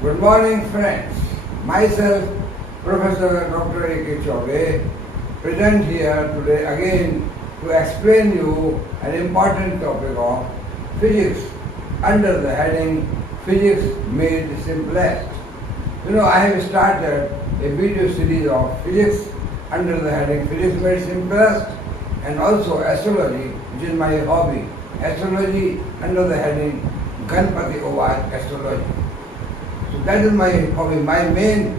Good morning, friends. Myself, Prof.a.k.Dr. A.k.chaubey, present here today again to explain you an important topic of physics under the heading Physics Made Simplest. I have started a video series of physics under the heading Physics Made Simplest, and also astrology, which is my hobby. Astrology under the heading Ganpati Ovad Astrology. So that is my hobby. My main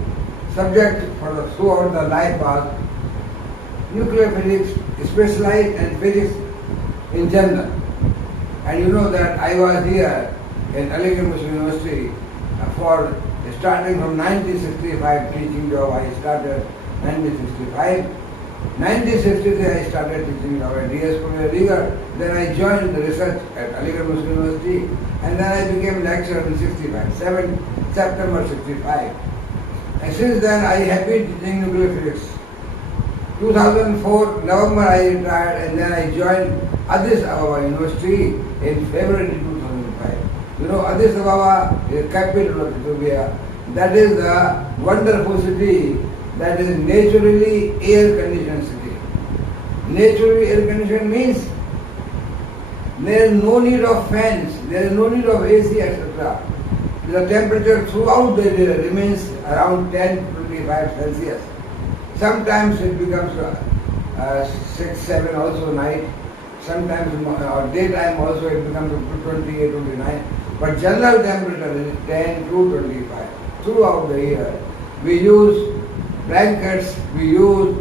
subject throughout the life was nuclear physics, specialized and physics in general. And you know that I was here in Aligarh Muslim University for starting from 1965 teaching job. I started 1965. 1963 I started teaching job at DS Aligarh. Then I joined the research at Aligarh Muslim University, and then I became lecturer in 65, September 65. And since then I have been teaching nuclear physics. 2004 November I retired, and then I joined Addis Ababa University in February 2005. Addis Ababa is the capital of Ethiopia. That is the wonderful city that is naturally air-conditioned city. Naturally air-conditioned means there is no need of fans, there is no need of AC, etc. The temperature throughout the day remains around 10-25 Celsius. Sometimes it becomes 6-7 also night. Sometimes daytime also it becomes 28-29. But general temperature is 10-25 throughout the year. We use blankets, we use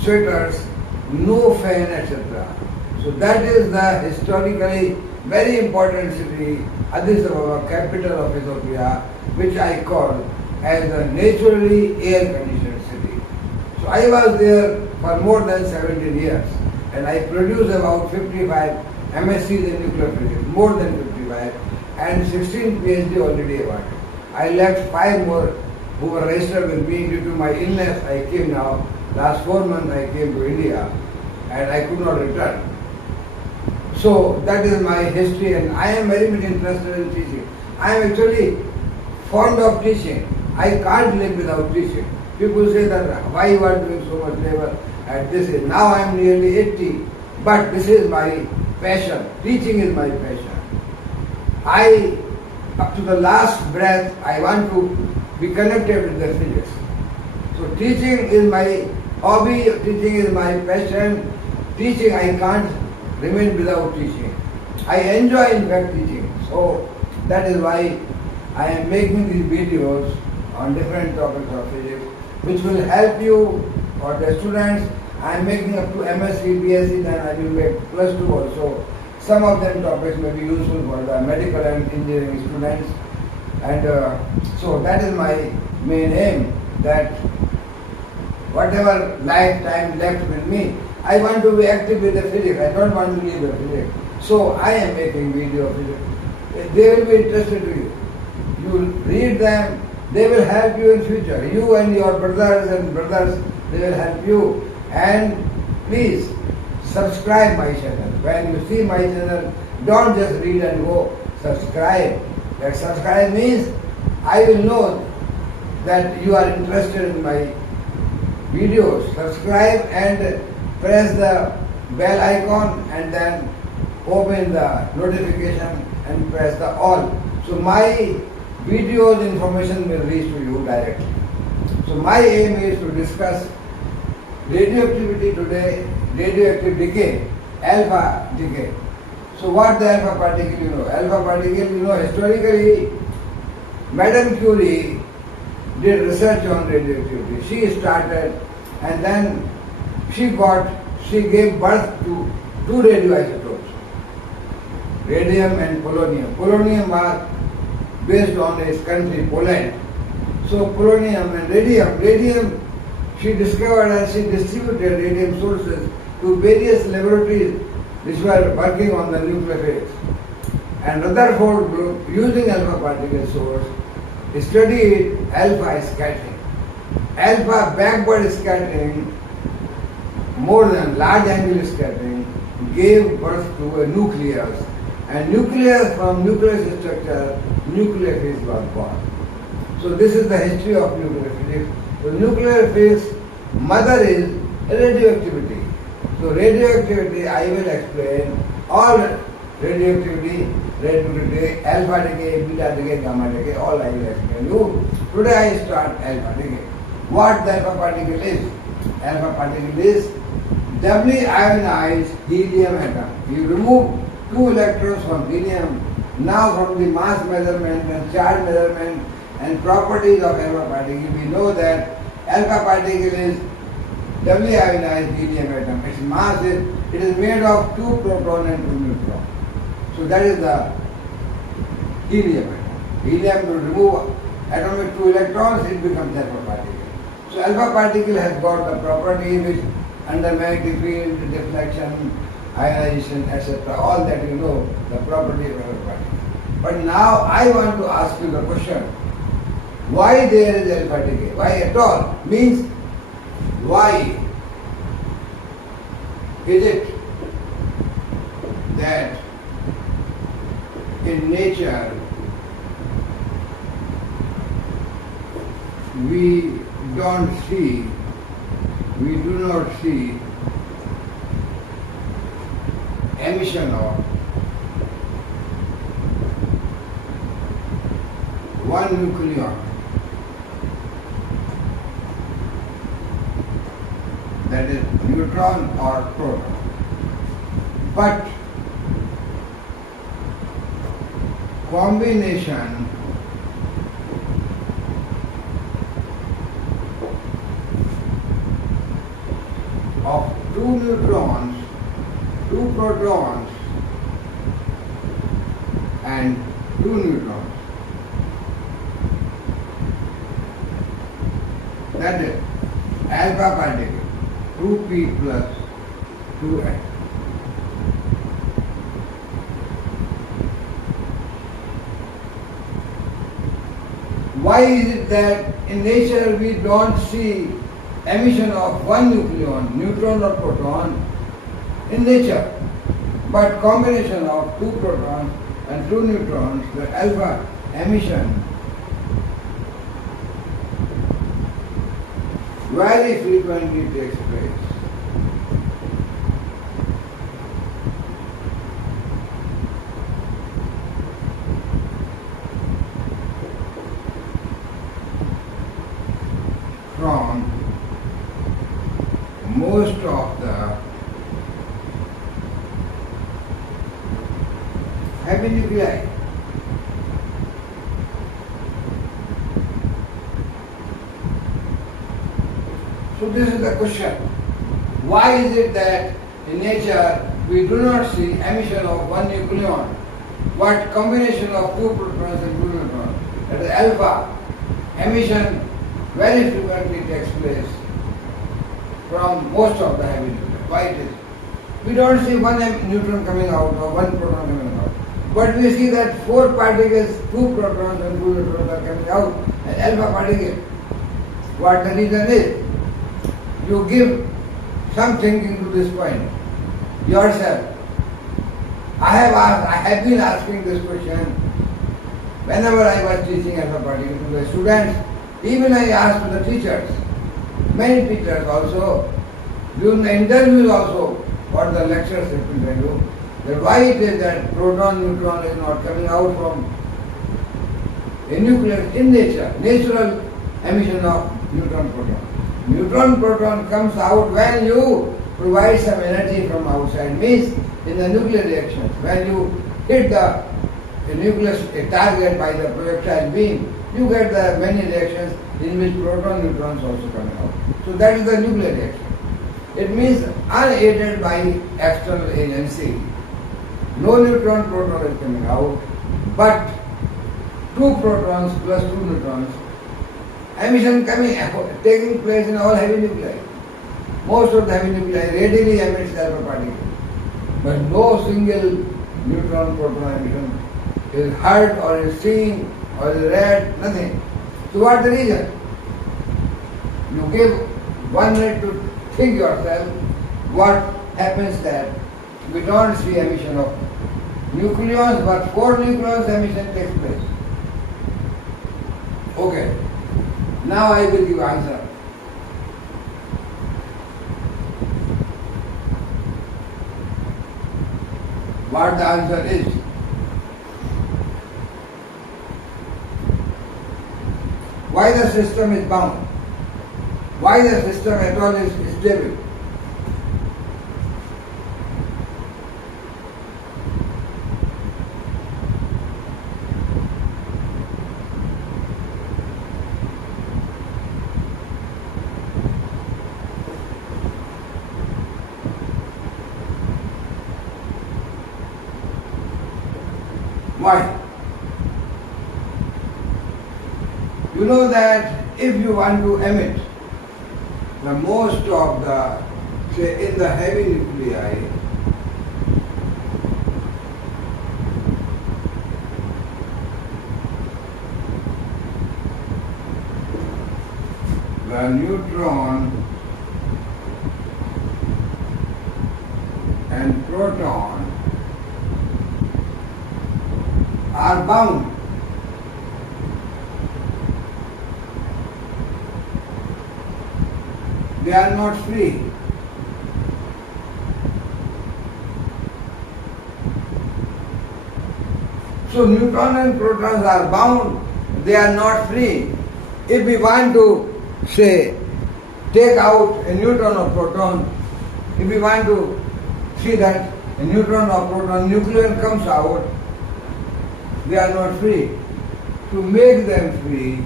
sweaters, no fan, etc. So that is the historically very important city, Addis Ababa, capital of Ethiopia, which I call as a naturally air-conditioned city. So I was there for more than 17 years, and I produced about 55 MScs in nuclear physics, more than 55, and 16 PhD already awarded. I left 5 more who were registered with me. Due to my illness, I came now. Last 4 months I came to India, and I could not return. So that is my history, and I am very much interested in teaching. I am actually fond of teaching. I can't live without teaching. People say that why you are doing so much labor at this age. Now I am nearly 80, but this is my passion. Teaching is my passion. Up to the last breath, I want to be connected with the physics. So teaching is my hobby, teaching is my passion. Teaching, I can't remain without teaching. I enjoy in fact teaching. So that is why I am making these videos on different topics of physics, which will help you or the students. I am making up to MSc, BSc, then I will make +2 also. Some of them topics may be useful for the medical and engineering students. And so that is my main aim, that whatever lifetime left with me, I want to be active with the physics. I don't want to leave the physics. So I am making video of physics. They will be interested to you. You will read them. They will help you in future. You and your brothers, they will help you. And please subscribe my channel. When you see my channel, don't just read and go. Subscribe. That subscribe means I will know that you are interested in my videos. Subscribe and press the bell icon, and then open the notification and press the all. So my videos information will reach to you directly. So my aim is to discuss radioactivity today, radioactive decay, alpha decay. So what the alpha particle Alpha particle, historically, Madame Curie did research on radioactivity. She started, and then she gave birth to 2 radioisotopes, radium and polonium. Polonium was based on its country, Poland. So polonium and radium, she discovered and she distributed radium sources to various laboratories which were working on the nuclear physics. And Rutherford group, using alpha particle source, studied alpha scattering. Alpha backward scattering, more than large angle scattering, gave birth to a nucleus, and nucleus, from nucleus structure, nuclear phase was born. So this is the history of nuclear physics. So nuclear physics, mother is radioactivity. So radioactivity, I will explain all radioactivity, alpha decay, beta decay, gamma decay, all I will explain you. Today I start alpha decay. What the alpha particle is? Alpha particle is doubly ionized helium atom. You remove 2 electrons from helium. Now from the mass measurement and charge measurement and properties of alpha particle, we know that alpha particle is doubly ionized helium atom. Its mass is, it is made of 2 proton and 2 neutron. So that is the helium atom. Helium will remove atom with 2 electrons, it becomes alpha particle. So alpha particle has got the property which under magnetic field, deflection, ionization, etc. All that you know, the property of alpha particle. But now I want to ask you the question, why there is alpha decay? Why at all? Means, why is it that in nature we do not see emission of one nucleon, that is neutron or proton, but combination of 2 neutrons, 2 protons and 2 neutrons. That is alpha particle, 2p plus 2n. Why is it that in nature we don't see emission of one nucleon, neutron or proton in nature, but combination of 2 protons and 2 neutrons, the alpha emission, very frequently takes place. From most of the heavy nuclei. So this is the question. Why is it that in nature we do not see emission of one nucleon, but combination of 2 protons and 2 neutrons, that is alpha emission, very frequently takes place from most of the heavy nuclei. Why it is? We don't see one neutron coming out or one proton coming out, but we see that 4 particles, 2 protons and 2 neutrons are coming out, and alpha particle. What the reason is? You give some thinking to this point yourself. I have been asking this question whenever I was teaching alpha particle to the students. Even I asked to the teachers, many teachers also, during the interviews also, what the lectures have been tell you, that why it is that proton, neutron is not coming out from a nucleus in nature, natural emission of neutron, proton. Neutron, proton comes out when you provide some energy from outside, means in the nuclear reactions, when you hit the nucleus, a target by the projectile beam, you get the many reactions in which proton, neutrons also coming out. So that is the nuclear reaction. It means unaided by external agency. No neutron, proton is coming out, but 2 protons plus 2 neutrons, emission taking place in all heavy nuclei. Most of the heavy nuclei readily emits alpha particle, but no single neutron, proton emission is heard or is seen or is read, nothing. So what is the reason? You give 1 minute to think yourself what happens that we don't see emission of nucleons, but 4 nucleons emission takes place. Okay. Now I will give answer. What the answer is? Why the system is bound? Why the system at all is stable? Why? You know that if you want to emit the most of the, say in the heavy nuclei, the neutron and proton are bound. They are not free. So neutron and protons are bound, they are not free. If we want to, say, take out a neutron or proton, if we want to see that a neutron or proton nucleon comes out, they are not free. To make them free,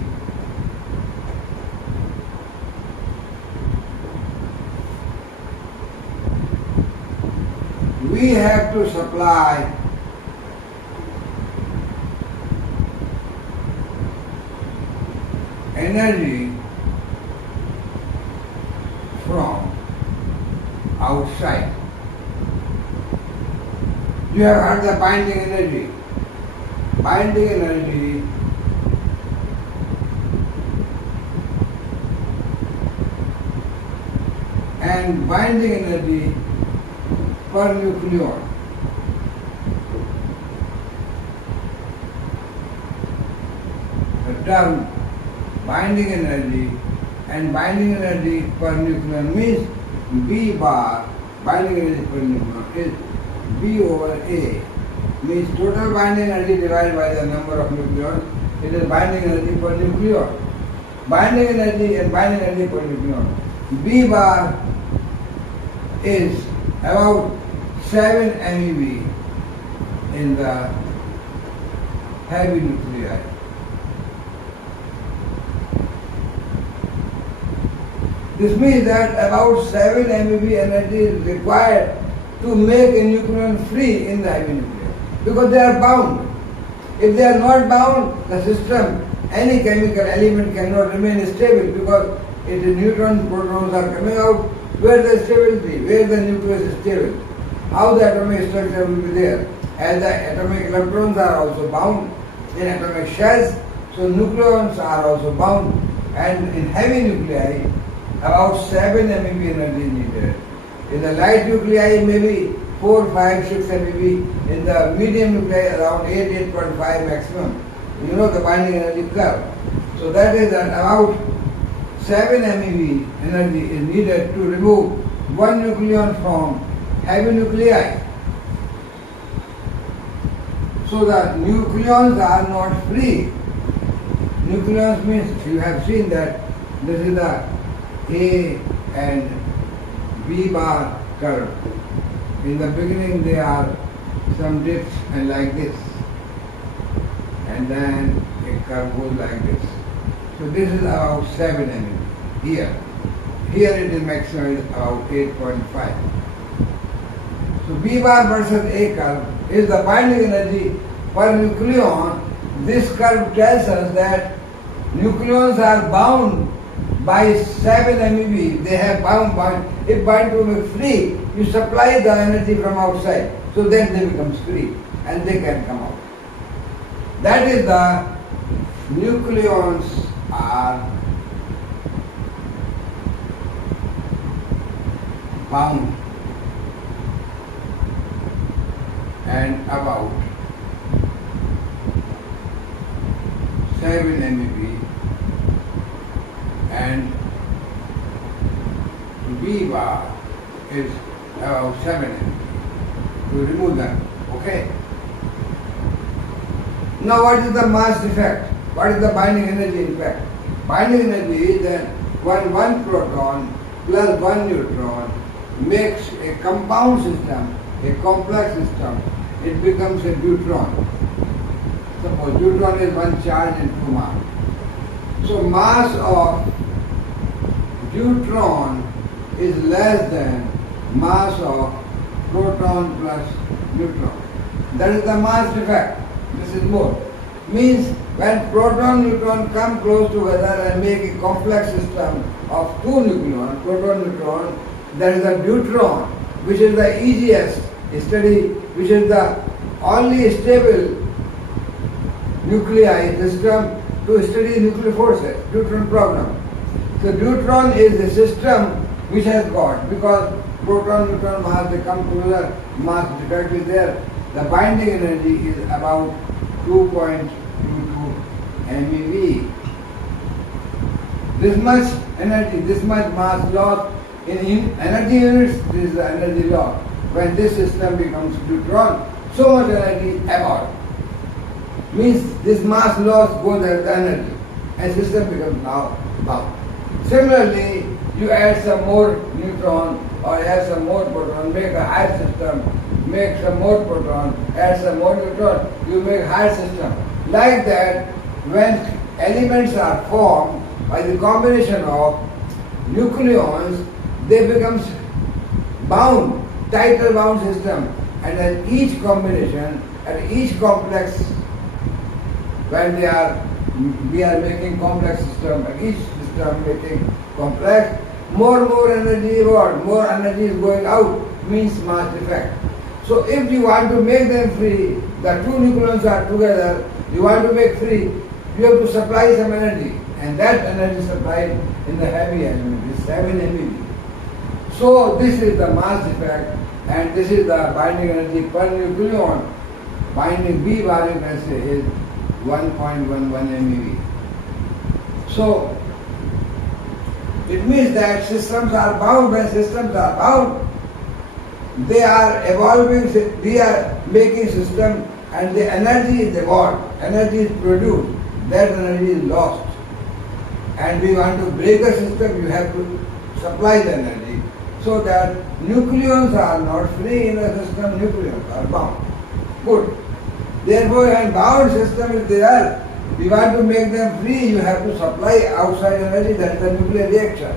we have to supply energy from outside. You have heard the binding energy. Binding energy and binding energy per nucleon. The term binding energy and binding energy per nucleon means B bar, binding energy per nucleon is B over A, means total binding energy divided by the number of nucleons. It is binding energy per nucleon. Binding energy and binding energy per nucleon. B bar is about 7 MeV in the heavy nuclei. This means that about 7 MeV energy is required to make a nucleon free in the heavy nuclei, because they are bound. If they are not bound, the system, any chemical element cannot remain stable, because if the neutrons, protons are coming out, where the stability, where the nucleus is stable, how the atomic structure will be there. As the atomic electrons are also bound in atomic shells, so nucleons are also bound, and in heavy nuclei, about 7 MeV energy is needed. In the light nuclei, maybe 4, 5, 6 MeV. In the medium nuclei, around 8, 8.5 maximum. You know the binding energy curve. So that is that about 7 MeV energy is needed to remove one nucleon from heavy nuclei. So the nucleons are not free. Nucleons means, you have seen that this is the A and B bar curve. In the beginning there are some dips and like this, and then a curve goes like this. So this is about 7 MeV here. Here it is maximum is about 8.5. So B bar versus A curve is the binding energy per nucleon. This curve tells us that nucleons are bound by 7 MeV. They have bound. If bound to be free, you supply the energy from outside. So then they become free and they can come out. That is the nucleons are bound and about 7 MeV bar is about 7 MeV. To remove them, okay? Now what is the mass defect? What is the binding energy in fact? Binding energy is that when one proton plus one neutron makes a compound system, a complex system, it becomes a deuteron. Suppose deuteron is one charge and 2 mass. So mass of deuteron is less than mass of proton plus neutron. That is the mass defect. This is more. Means when proton neutron come close together and make a complex system of 2 nucleon, proton neutron, there is a deuteron, which is the easiest study, which is the only stable nuclei system to study nuclear forces, deuteron problem. So deuteron is the system which has got, because proton neutron mass they come together, mass defect is there, the binding energy is about 2.22 MeV. This much energy, this much mass loss in energy units, this is the energy loss. When this system becomes deuteron, so much energy about. Means this mass loss goes as energy and system becomes now bound. Similarly, you add some more neutron or add some more proton, make a higher system, make some more proton, add some more neutron, you make a higher system. Like that, when elements are formed by the combination of nucleons, they become bound, tighter bound system, and at each combination, at each complex, when we are making complex system, at each system making complex, more energy evolved, more energy is going out, means mass defect. So if you want to make them free, the 2 nucleons are together, you want to make free, you have to supply some energy, and that energy supplied in the heavy element is 7 MeV. So this is the mass defect, and this is the binding energy per nucleon. Binding B bar you can say is 1.11 MeV. So it means that systems are bound. When systems are bound, they are evolving, we are making system, and the energy is evolved, energy is produced, that energy is lost. And we want to break a system, you have to supply the energy, so that nucleons are not free in a system, nucleons are bound. Good. Therefore, when bound system is there, we want to make them free, you have to supply outside energy, that is the nuclear reaction.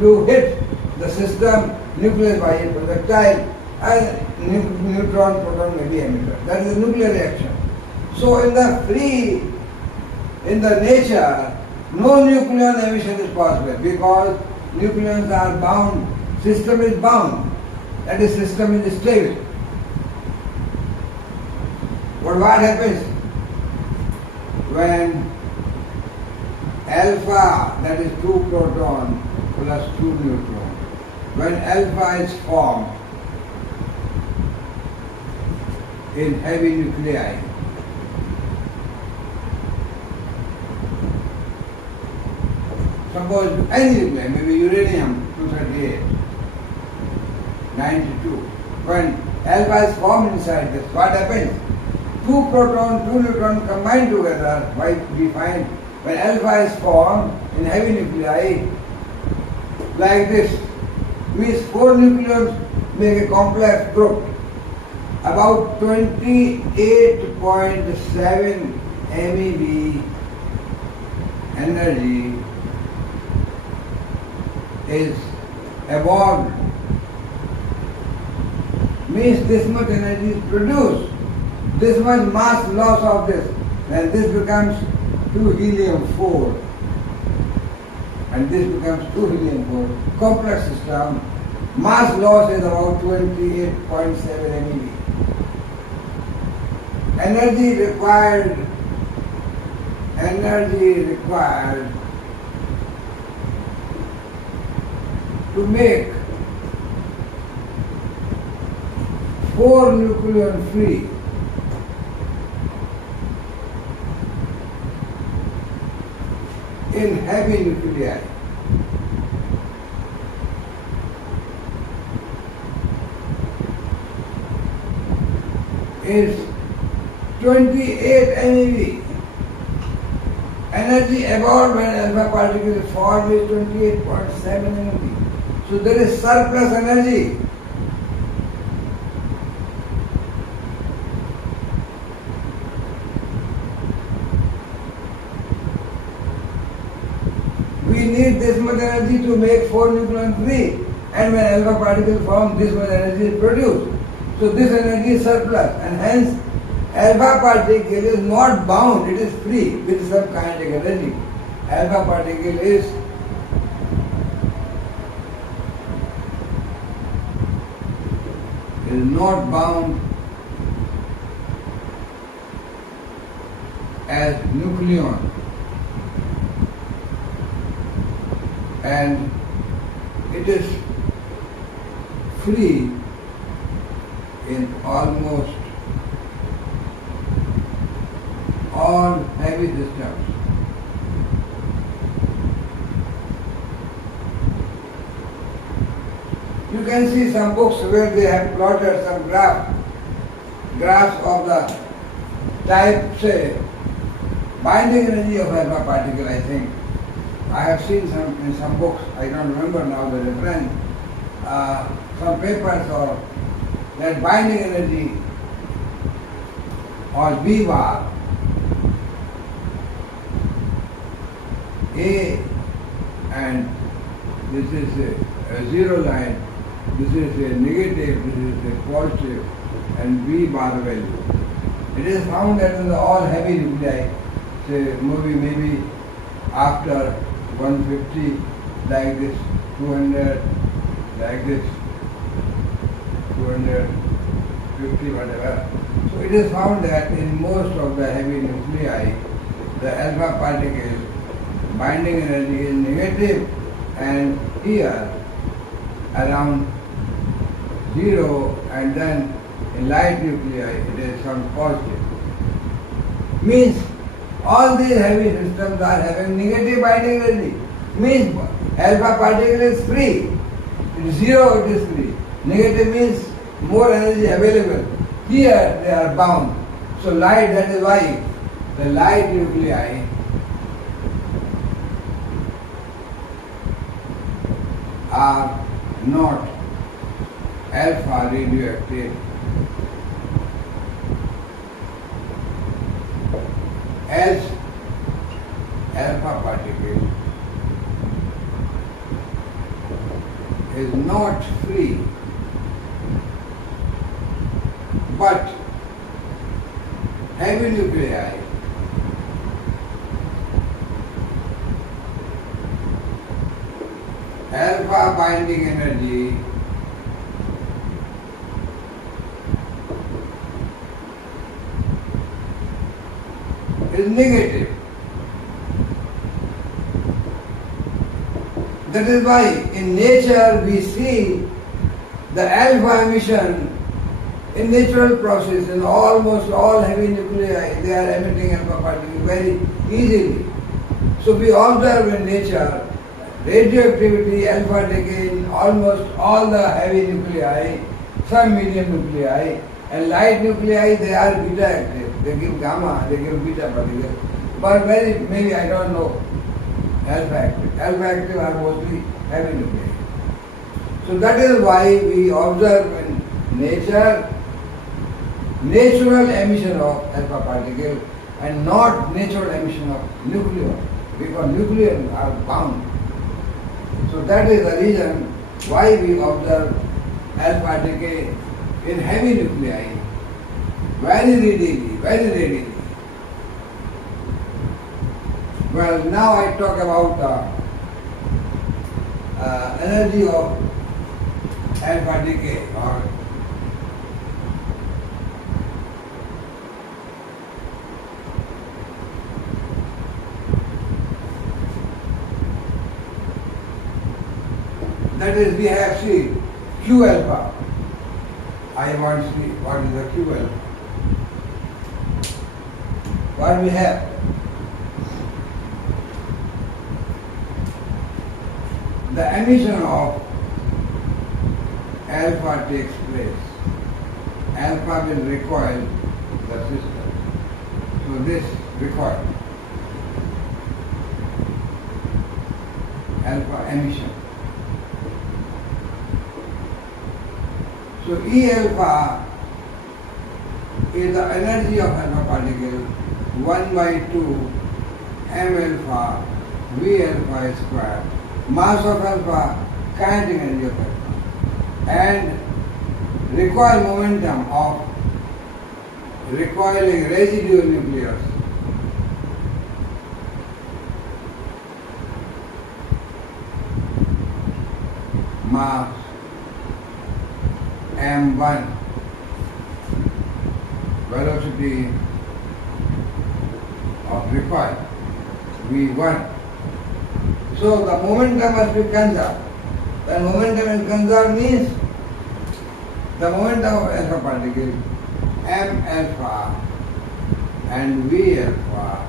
You hit the system, nucleus by a projectile, and neutron, proton may be emitter. That is the nuclear reaction. So in the nature, no nucleon emission is possible, because nucleons are bound, system is bound, that is system is stable. But what happens when alpha, that is 2 proton plus 2 neutron, when alpha is formed in heavy nuclei, suppose any nuclei, maybe uranium 238, 92, when alpha is formed inside this, what happens? 2 proton, 2 neutron combine together, why we find when alpha is formed in heavy nuclei like this, means 4 nucleons make a complex group. About 28.7 MeV energy is evolved, means this much energy is produced. This much mass loss of this, and this becomes 2 helium-4, and this becomes 2 helium-4, complex system, mass loss is about 28.7 MeV. Energy required to make 4 nucleon free in heavy nuclei is 28 MeV. Energy evolved when alpha particle is formed is 28.7 MeV. So there is surplus energy. We need this much energy to make 4 nucleon free, and when alpha particle form, this much energy is produced. So this energy is surplus, and hence alpha particle is not bound, it is free with some kinetic energy. Alpha particle is not bound as nucleon, and it is free in almost all heavy systems. You can see some books where they have plotted some graphs of the type, say, binding energy of alpha particle, I think. I have seen in some books, I don't remember now the reference, some papers or that binding energy or B bar, A, and this is a zero line, this is a negative, this is a positive, and B bar value. It is found that in the all heavy nuclei, say maybe after 150, like this, 200, like this, 250, whatever. So it is found that in most of the heavy nuclei, the alpha particle binding energy is negative, and here around 0, and then in light nuclei it is some positive. Means all these heavy systems are having negative binding energy. Means alpha particle is free. It is 0, it is free. Negative means more energy available. Here they are bound. So light, that is why the light nuclei are not alpha radioactive, as alpha particle is not free, but heavy nuclei alpha binding energy is negative. That is why in nature we see the alpha emission in natural process, in almost all heavy nuclei, they are emitting alpha particles very easily. So we observe in nature radioactivity, alpha decay in almost all the heavy nuclei, some medium nuclei, and light nuclei, they are beta active. They give gamma, they give beta particles. But maybe I don't know, alpha active. Alpha active are mostly heavy nuclei. So that is why we observe in nature natural emission of alpha particle and not natural emission of nucleon, because nucleon are bound. So that is the reason why we observe alpha decay in heavy nuclei very readily. Well, now I talk about the energy of alpha decay, or that is, we have seen Q alpha. I want to see what is the Q alpha. What we have? The emission of alpha takes place. Alpha will recoil the system. So this required alpha emission. So E alpha is the energy of alpha particle 1 by 2 m alpha v alpha square, mass of alpha, kinetic energy of alpha, and recoil momentum of recoiling residual nucleus mass m1, velocity of recoil v1. So the momentum must be conserved. When momentum is conserved means the momentum of alpha particle m alpha and v alpha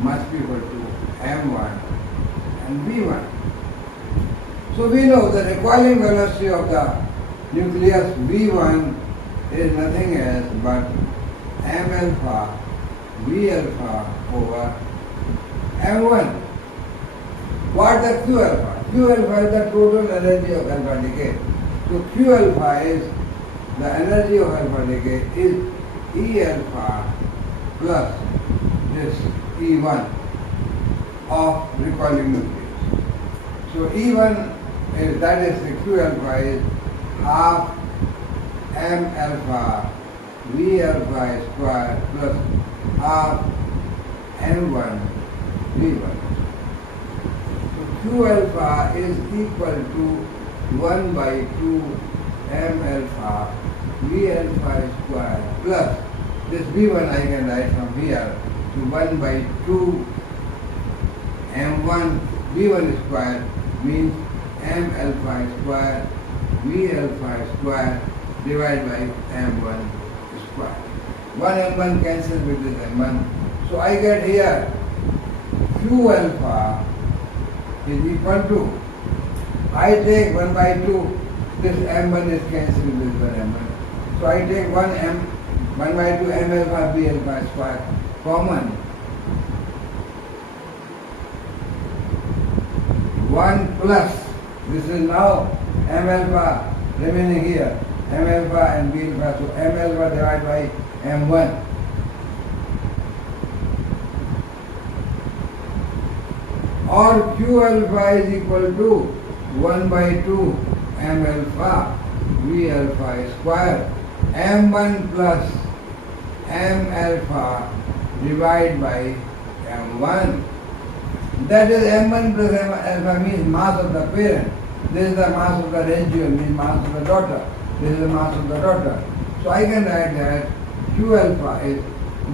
must be equal to m1 and v1. So we know the recoiling velocity of the nucleus v1 is nothing else but m alpha v alpha over m1. What is the q alpha? Q alpha is the total energy of alpha decay. So q alpha is the energy of alpha decay is E alpha plus this E1 of recoiling nucleus. So E1 is, that is the Q alpha is half m alpha v alpha square plus half m1 v1. So Q alpha is equal to 1 by 2 m alpha v alpha square plus this v1 I can write from here to 1 by 2 m1 v1 square means m alpha square v alpha square divided by m1 square. 1 m1 cancels with this m1. So I get here q alpha is equal to, I take 1 by 2, this m1 is cancelled with this 1 m1. So I take 1 by 2 m alpha b alpha square common. 1 plus, this is now m alpha remaining here, m alpha and b alpha, so m alpha divided by m1. Or q alpha is equal to 1 by 2 m alpha v alpha square m1 plus m alpha divided by m1. That is m1 plus m alpha means mass of the parent. This is the mass of the residual, means mass of the daughter. This is the mass of the daughter. So I can write that q alpha is,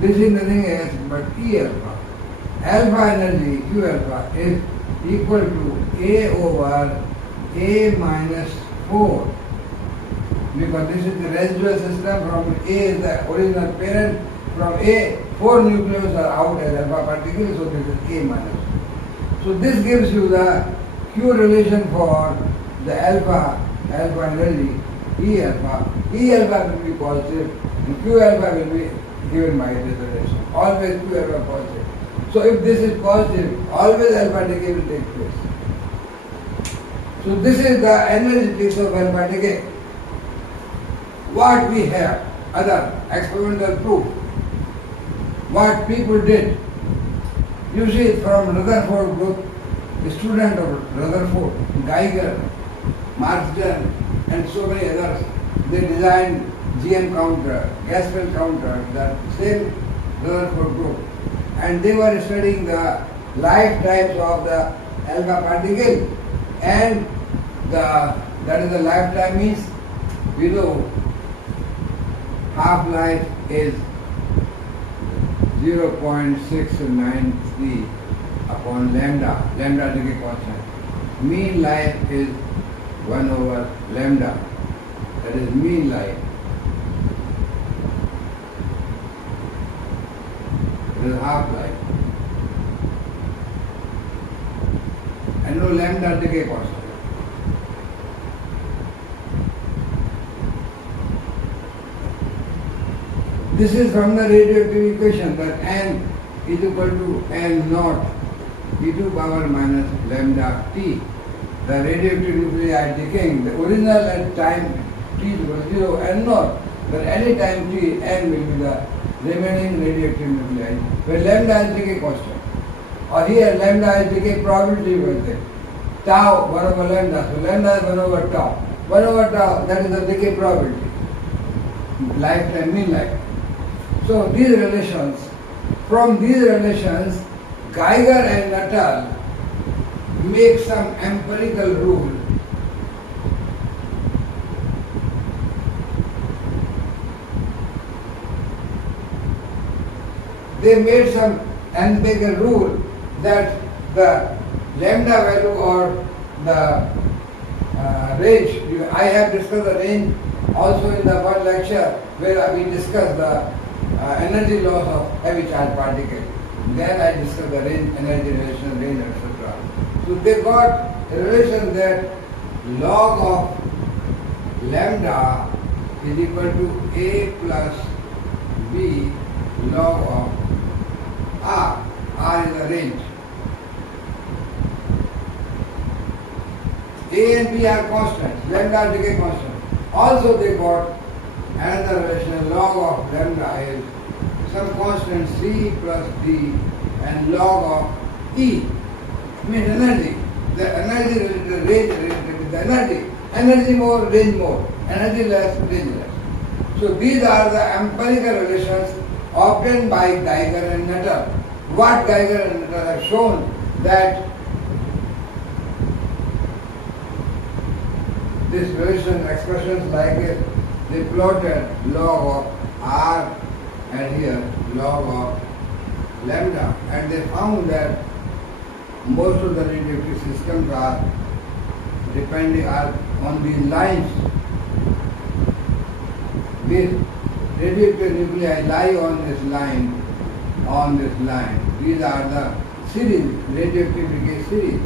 this is nothing else but E alpha. Alpha energy, Q alpha, is equal to A over A minus 4. Because this is the residual system, from A is the original parent, from A, 4 nucleons are out as alpha particles, so this is A minus. So this gives you the Q relation for the alpha energy, E alpha. E alpha will be positive, and Q alpha will be given by this relation. Always Q alpha positive. So if this is positive, always alpha decay will take place. So this is the energy of alpha decay. What we have, other experimental proof, what people did. You see, from Rutherford group, the student of Rutherford, Geiger, Marsden, and so many others, they designed GM counter, gas well counter, that same Rutherford group. And they were studying the lifetimes of the alpha particle, and that is the lifetime means, we know half-life is 0.693 upon lambda decay constant. Mean life is 1 over lambda, that is mean life. It is half-life. And no lambda decay constant. This is from the radioactive equation that n is equal to n naught e to power minus lambda t. The radioactive nuclei are decaying. The original at time t is equal to 0 n naught, but any time t n will be the remaining radioactive nuclei, where lambda is decay constant. Or here lambda is decay probability was there. Tau 1 over lambda, so lambda is 1 over tau. 1 over tau, that is the decay probability. Lifetime, mean lifetime. So these relations, from these relations, Geiger and Nuttall make some empirical rule. They made some empirical rule that the lambda value or the range, I have discussed the range also in the one lecture where we discussed the energy loss of heavy charged particle. Then I discussed the range, energy relation, range, etc. So they got a relation that log of lambda is equal to A plus B log of R. R is the range. A and B are constant, lambda decay constant. Also they got another relation, log of lambda is some constant C plus D and log of E. Means energy. The energy, the range, the energy more, range more, energy less, range less. So these are the empirical relations obtained by Geiger and Nuttall. What Geiger and Nuttall have shown that this relation expressions like it, they plotted log of R and here log of lambda, and they found that most of the radioactive systems are depending on these lines. These radioactive nuclei lie on this line, on this line. These are the series, radioactive decay series.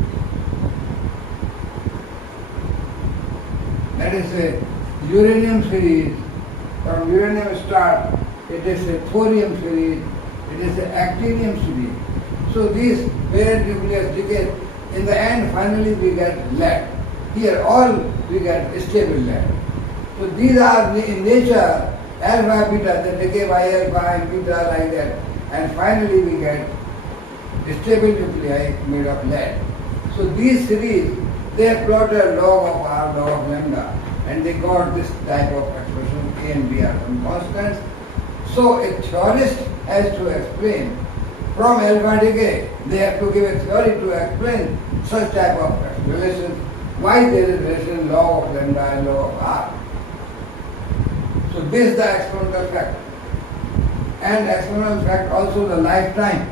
That is a uranium series. From uranium start, it is a thorium series, it is an actinium series. So these parent nucleus decay, in the end finally we get lead. Here all we get stable lead. So these are in nature alpha, beta, they decay by alpha and beta like that. And finally we get stable nuclei made of lead. So these series, they have plotted log of R, log of lambda, and they got this type of expression A and B are some constants. So a theorist has to explain from alpha decay, they have to give a theory to explain such type of relations, why there is relation log of lambda and log of R. So this is the experimental fact. And experimental fact also the lifetime.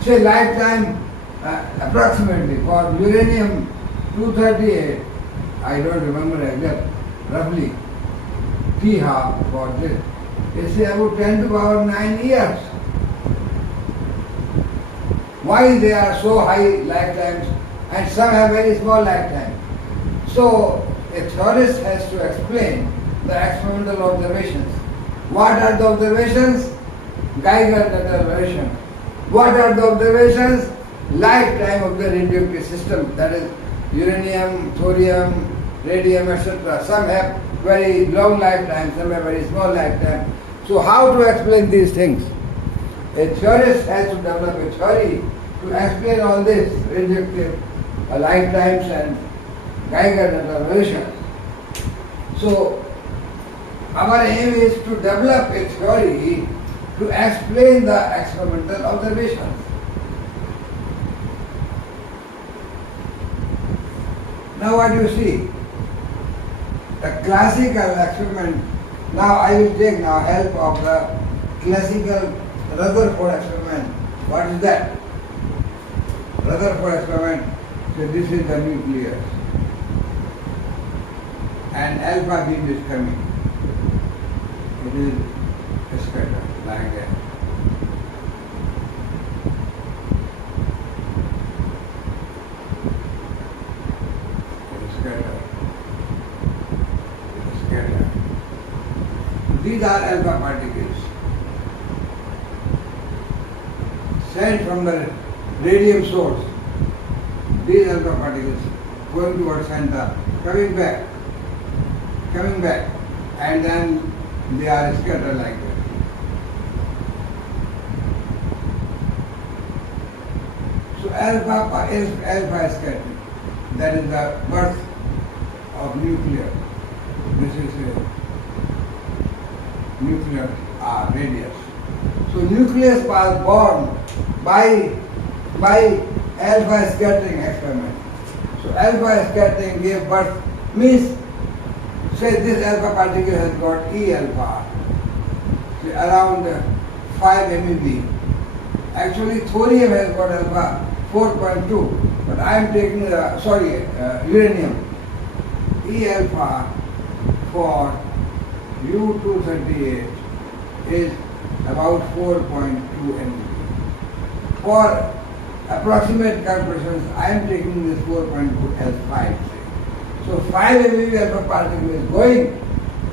Say lifetime approximately for uranium 238, I don't remember exact, roughly T half for this, they say about 10 to the power 9 years. Why they are so high lifetimes and some have very small lifetime? So a theorist has to explain the experimental observations. What are the observations? Geiger-Nuttall relation. What are the observations? Lifetime of the radioactive system, that is uranium, thorium, radium, etc. Some have very long lifetime, some have very small lifetime. So how to explain these things? A theorist has to develop a theory to explain all this radioactive lifetimes and Geiger-Nuttall relations. So our aim is to develop a theory to explain the experimental observations. Now what do you see? The classical experiment, now I will take now help of the classical Rutherford experiment. What is that? Rutherford experiment, so this is the nucleus and alpha beam is coming. It is scattered like that. It is scattered. These are alpha particles sent from the radium source. These alpha particles going towards center, coming back, and then they are scattered like that. So alpha is alpha scattering. That is the birth of nuclear. This is a nuclear radius. So nucleus was born by alpha scattering experiment. So alpha scattering gave birth, means say this alpha particle has got E alpha, say around 5 MeV. Actually thorium has got alpha 4.2, but I am taking uranium. E alpha for U-238 is about 4.2 MeV. For approximate calculations, I am taking this 4.2 as 5. So 5 MeV alpha particle is going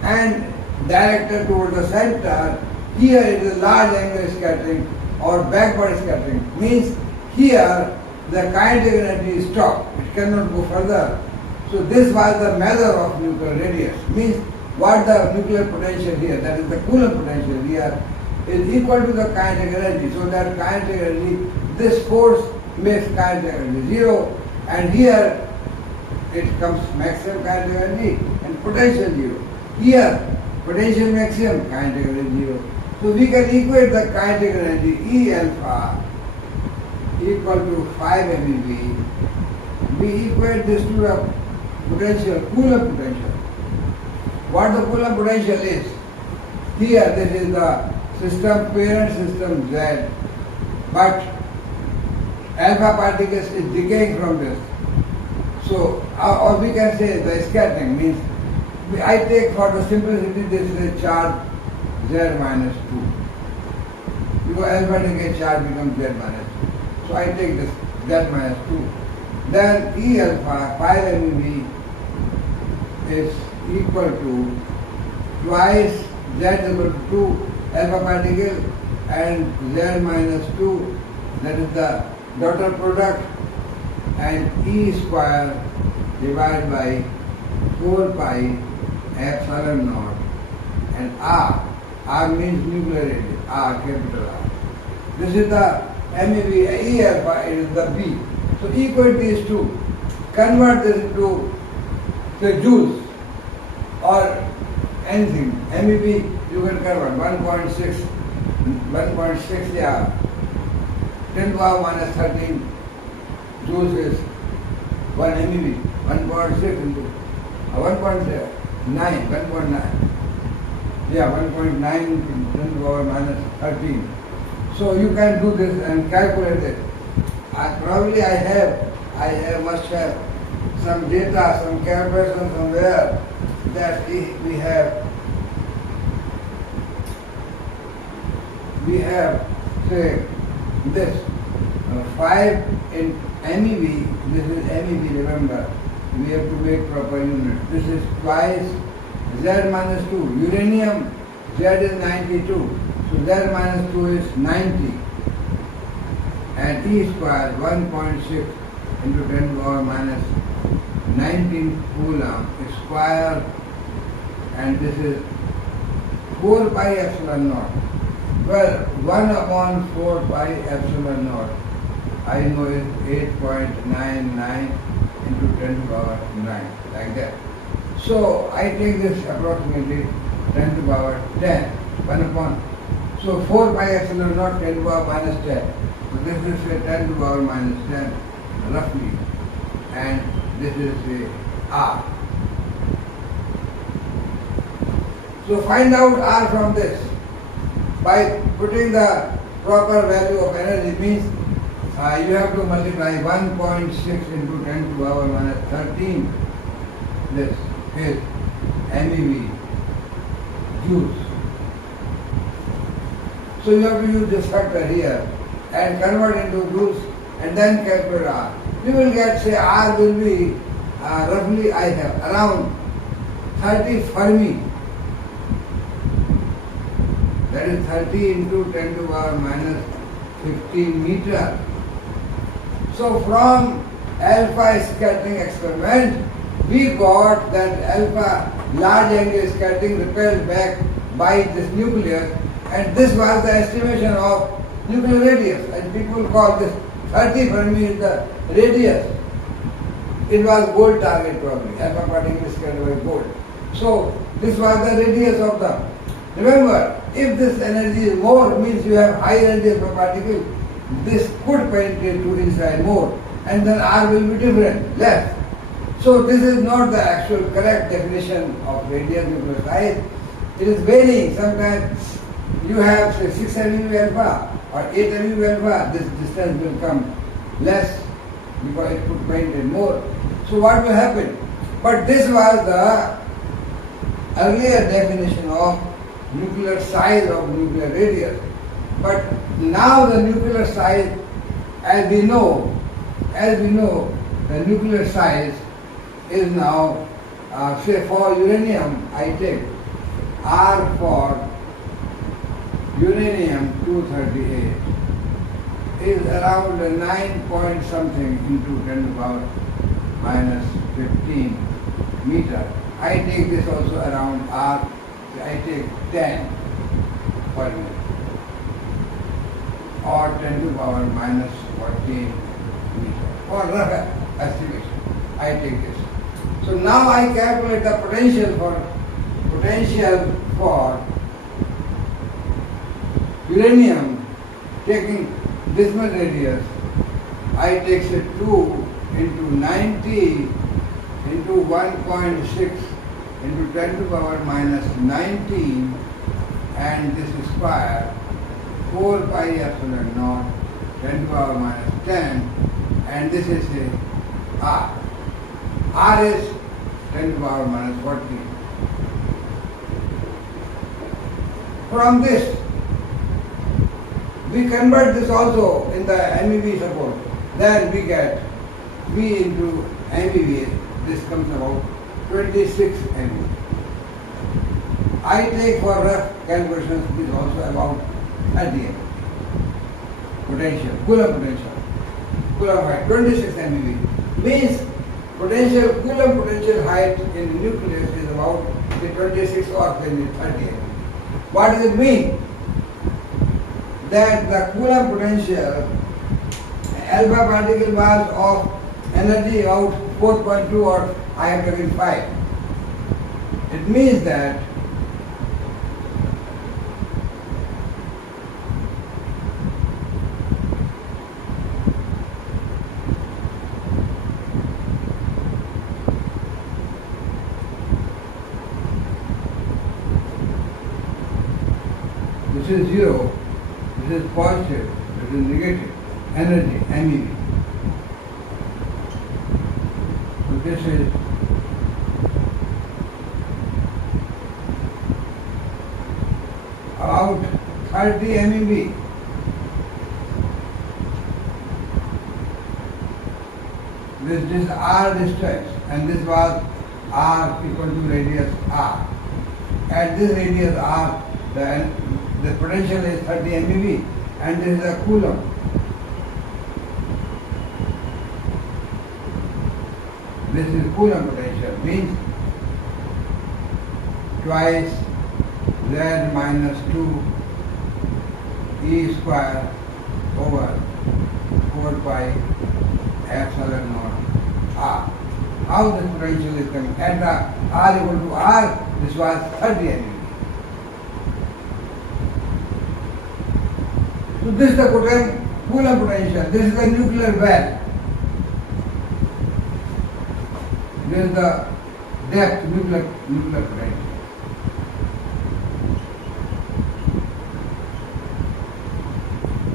and directed towards the center. Here it is large angular scattering or backward scattering. Means here the kinetic energy is stopped. It cannot go further. So this was the measure of nuclear radius. Means what the nuclear potential here, that is the Coulomb potential here, is equal to the kinetic energy. So that kinetic energy, this force makes kinetic energy 0, and here it comes maximum kinetic energy and potential 0. Here potential maximum, kinetic energy 0. So we can equate the kinetic energy E alpha equal to 5 MeV. We equate this to the potential, Coulomb potential. What the Coulomb potential is? Here this is the system, parent system Z, but alpha particles is decaying from this. So, or we can say the scattering means, I take for the simplicity this is a charge Z minus 2. Because alpha decay charge becomes Z minus 2. So I take this Z minus 2. Then E alpha 5 MeV is equal to twice Z is equal to 2 alpha particle and Z minus 2, that is the daughter product, and E square divided by 4 pi epsilon naught, and R means nuclear radius, R, capital R. This is the MeV, E alpha, it is the B. So equate these two, convert this into say joules or anything. MeV you can convert 1.6, 10 to the power minus 13 joules is 1 MeV, 1.6 into 1.9, 1.9. Yeah, 1.9 into 10 to the power minus 13. So you can do this and calculate it. Probably I must have some data, some calculation somewhere that we have say this 5 in MeV, this is MeV, remember, we have to make proper unit. This is twice Z minus 2. Uranium, Z is 92. So Z minus 2 is 90. And E square 1.6 into 10 to the power minus 19 Coulomb square, and this is 4 pi epsilon naught. Well, 1 upon 4 pi epsilon naught, I know is 8.99 into 10 to the power 9, like that. So I take this approximately 10 to the power 10, 1 upon. So 4 pi epsilon naught 10 to the power minus 10. So this is say 10 to the power minus 10 roughly, and this is the R. So find out R from this by putting the proper value of energy. Means you have to multiply 1.6 into 10 to the power minus 13. This is MeV joules. So you have to use this factor here and convert into joules and then calculate R. You will get, say, R will be roughly I have around 30 Fermi. that is 30 into 10 to the power minus 15 meter. So from alpha scattering experiment, we got that alpha large angle scattering repelled back by this nucleus, and this was the estimation of nuclear radius, and people call this 30 Fermi is the radius. It was gold target probably, alpha particle scattered by gold. So this was the radius of the. Remember, if this energy is more, means you have high radius of particle, this could penetrate to inside more, and then R will be different, less. So this is not the actual correct definition of radius nuclear size. It is varying. Sometimes you have say 6 MeV alpha or 8 MeV alpha, this distance will come less because it could penetrate more. So what will happen? But this was the earlier definition of nuclear size of nuclear radius. But now the nuclear size, as we know, the nuclear size is now, say for uranium, I take R for uranium-238 is around 9 point something into 10 to the power minus 15 meter. I take this also around R, I take 10 per meter or 10 to the power minus 14 meter. For rough estimation, I take this. So now I calculate the potential for uranium taking this much radius. I take say 2 into 90 into 1.6 into 10 to the power minus 19, and this is square 4 pi epsilon naught 10 to the power minus 10, and this is a R. R is 10 to the power minus 14. From this, we convert this also in the MeV support. Then we get V into MeV. This comes about 26 MeV. I take for rough calculations this also about 30 MeV. Potential, Coulomb potential. Coulomb height, 26 MeV. Means potential, Coulomb potential height in the nucleus is about the 26 or 30 MeV. What does it mean? That the Coulomb potential alpha particle was of energy about 4.2 or I am taking 5. It means that this is 0, this is positive, this is negative, energy, MeV. So this is about 30 MeV. This is R distance, and this was R equal to radius R. At this radius R, the potential is 30 MeV, and this is a Coulomb. This is Coulomb potential, means twice Z minus 2 E square over 4 pi epsilon naught R. How this potential is coming? At the R equal to R, this was 30 MeV. So this is the Coulomb potential. This is the nuclear well. This is the depth nuclear potential.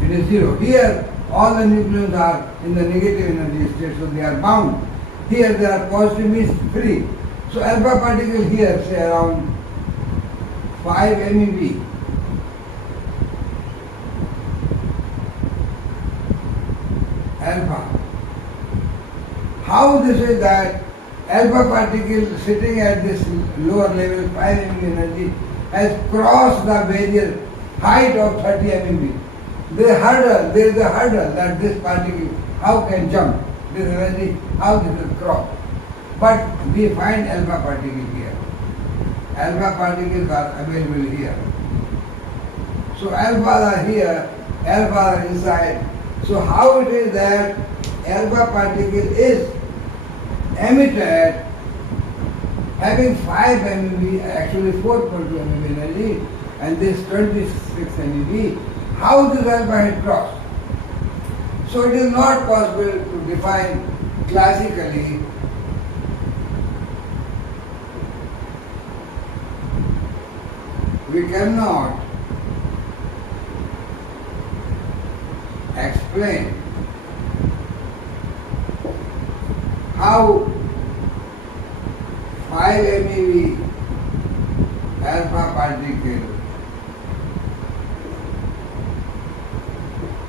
It is 0. Here all the nucleons are in the negative energy state, so they are bound. Here they are positive, means free. So alpha particle here say around 5 MeV. Alpha. How this is that alpha particle sitting at this lower level 5 MeV energy has crossed the barrier height of 30 MeV. There is a hurdle that this particle, how can jump, this energy, how this will cross. But we find alpha particle here. Alpha particles are available here. So alpha are here, alpha are inside. So how it is that alpha particle is emitted having 5 MeV, actually 4.2 MeV energy, and this 26 MeV, how this alpha had crossed? So it is not possible to define classically we cannot explain how 5 MeV alpha particle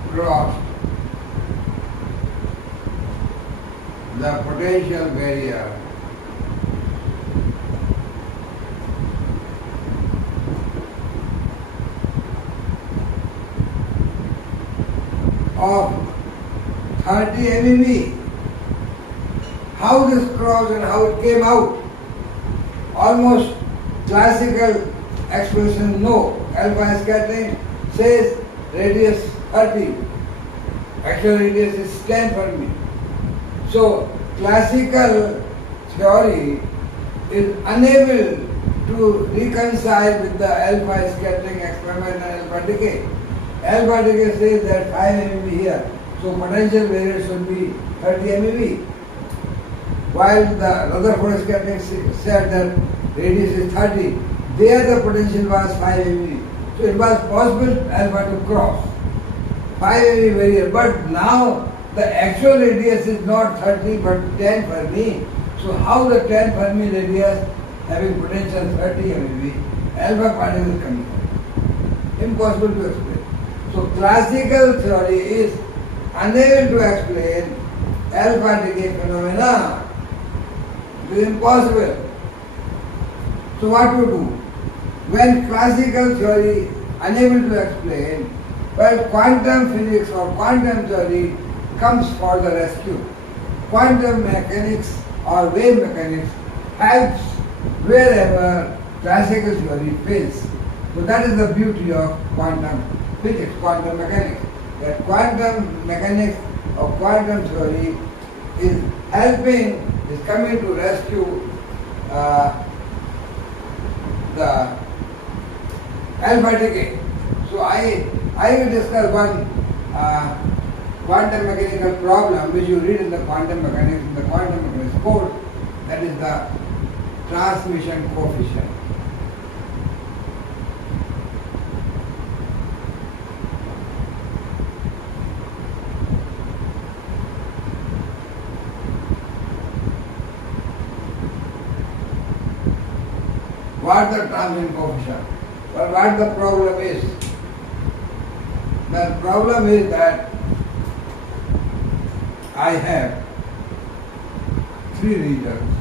crossed the potential barrier of 30 MeV. How this crossed and how it came out? Almost classical expression, no. Alpha scattering says radius 30. Actual radius is 10 Fermi. So classical theory is unable to reconcile with the alpha scattering experiment and alpha decay. Alpha decay says that 5 MeV here, so potential barrier should be 30 MeV. While the Rutherford scattering said that radius is 30, there the potential was 5 MeV. So it was possible alpha to cross 5 MeV barrier, but now the actual radius is not 30 but 10 Fermi. So how the 10 Fermi radius having potential 30 MeV, alpha particle is coming? Impossible to explain. So classical theory is unable to explain alpha decay phenomena. It is impossible. So what to do? When classical theory unable to explain, well, quantum physics or quantum theory comes for the rescue. Quantum mechanics or wave mechanics helps wherever classical theory fails. So that is the beauty of quantum physics, quantum mechanics. That quantum mechanics or quantum theory is helping, is coming to rescue the alpha decay. So I will discuss one quantum mechanical problem which you read in the quantum mechanics code, that is the transmission coefficient. What the transmission coefficient? Well, what the problem is? The problem is that I have 3 regions.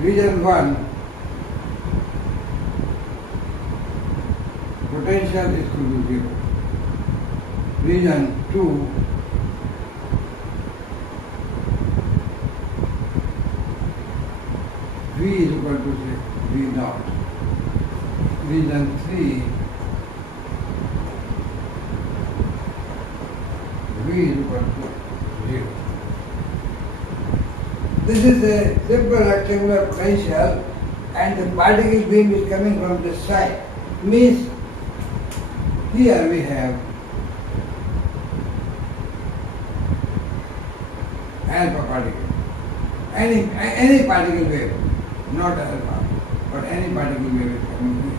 Region 1, potential is equal to 0. Region 2, V is equal to say V naught. Region 3, V is equal to 0. This is a simple rectangular potential and the particle beam is coming from this side. Means here we have alpha particle. Any particle wave, not alpha, but any particle wave is coming here.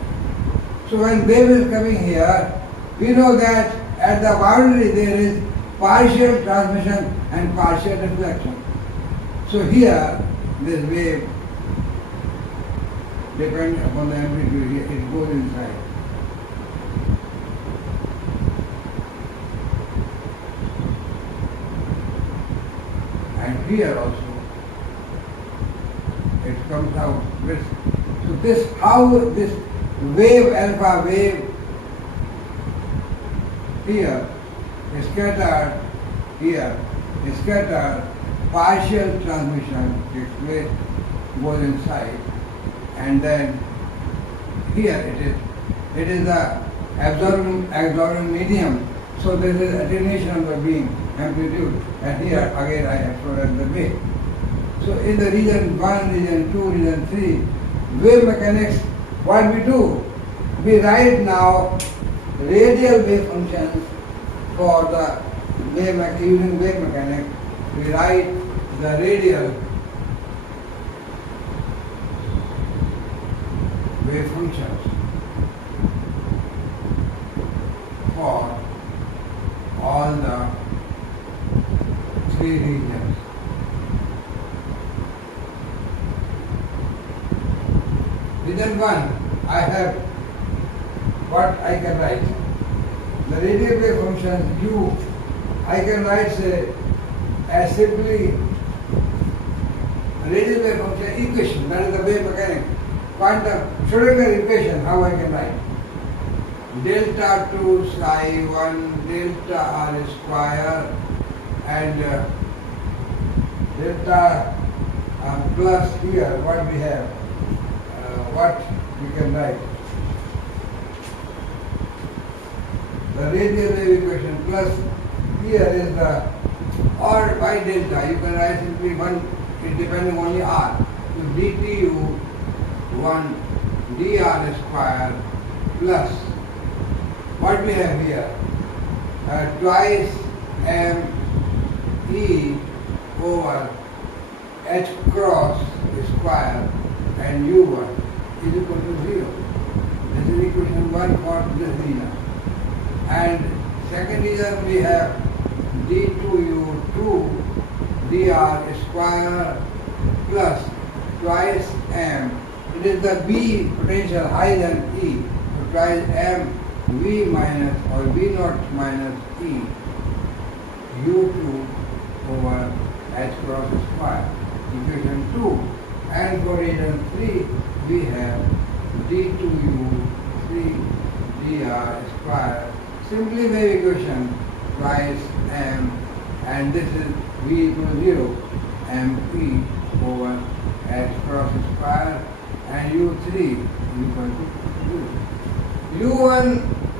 So when wave is coming here, we know that at the boundary there is partial transmission and partial reflection. So here, this wave depends upon the amplitude here, it goes inside. And here also. It comes out. So this, how this wave, alpha wave here is scattered, here is scattered, partial transmission takes place, goes inside, and then here it is the absorbing medium, so there is attenuation of the beam amplitude, and here again I have shown as the wave. So in the region 1, region 2, region 3, wave mechanics, what we do? We write now radial wave functions for the using wave mechanics. We write the radial wave functions for all the three regions. Region 1, I have what I can write. The radial wave function u, I can write say as simply radial wave function equation, that is the wave mechanics. Quantum Schrödinger equation, how I can write? Delta 2 psi 1 delta r square and delta plus here what we have, what we can write? The radial wave equation plus here is the or by delta, you can write simply one, it depending only r. So dtu 1 dr square plus what we have here, twice m e over h cross square and u1 is equal to 0. This is equation 1 for this region. And second region we have d2u2 dr square plus twice m. It is the B potential higher than E. So twice m V minus or V naught minus E u2 over h cross square. Equation 2. And for region 3 we have d2u3 dr square. Simply wave equation twice m, and this is v equal to 0 mp over h cross square, and u3 equal to 0. u1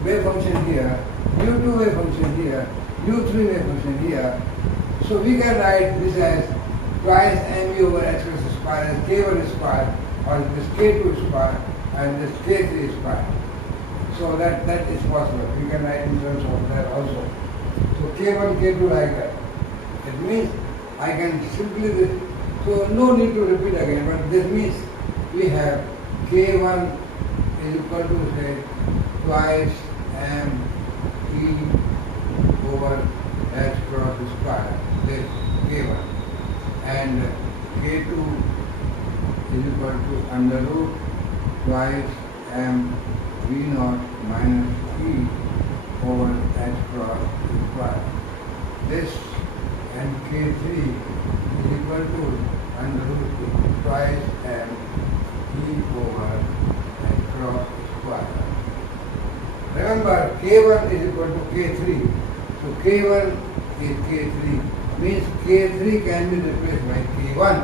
wave function here, u2 wave function here, u3 wave function here. So we can write this as twice mv over h cross square as k1 square, or this k2 square and this k3 square. So that is possible. We can write in terms of that also. So K1, K2 like that. It means I can simply, so no need to repeat again, but this means we have K1 is equal to say twice m E over h cross square, this K1. And K2 is equal to under root twice m V naught minus E over h cross square. This and K3 is equal to under root twice m E over h cross square. Remember, K1 is equal to K3. So K1 is K3. Means K3 can be replaced by K1.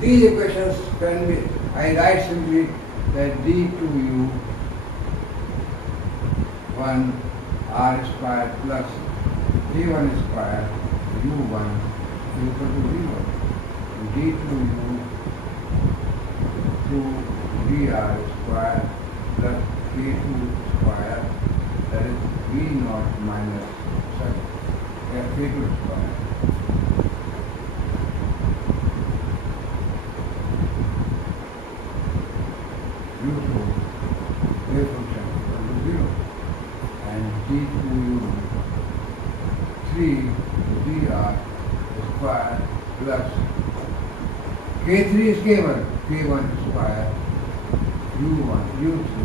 These equations can be, I write simply that d2u 1 r square plus d1 square u1 is equal to 0. d2u 2 dr square plus k2 square, that is v naught minus k2 square. u2 wave function equal to 0. And d2u 3 dr square plus k3 is k1, k1 square u1, u3.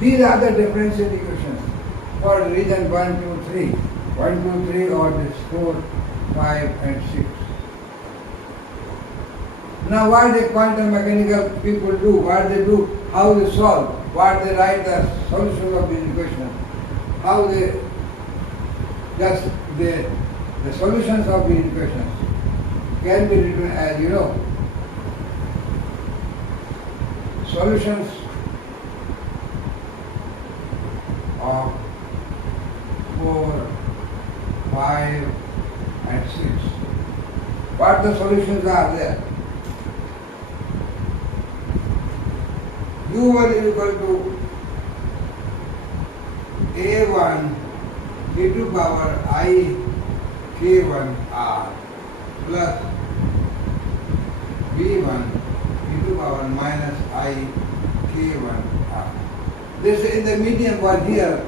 These are the differential equations for region 1, 2, 3. 1, 2, 3 or this 4 5 and 6. Now what the quantum mechanical people do, what they do, how they solve, what they write the solution of this equation, how they just the solutions of these equations can be written as, you know, solutions of 4, 5 and 6. What the solutions are there? U1 is equal to A1 e to power I k1r plus B1 e to power minus I k1r. This in the medium one here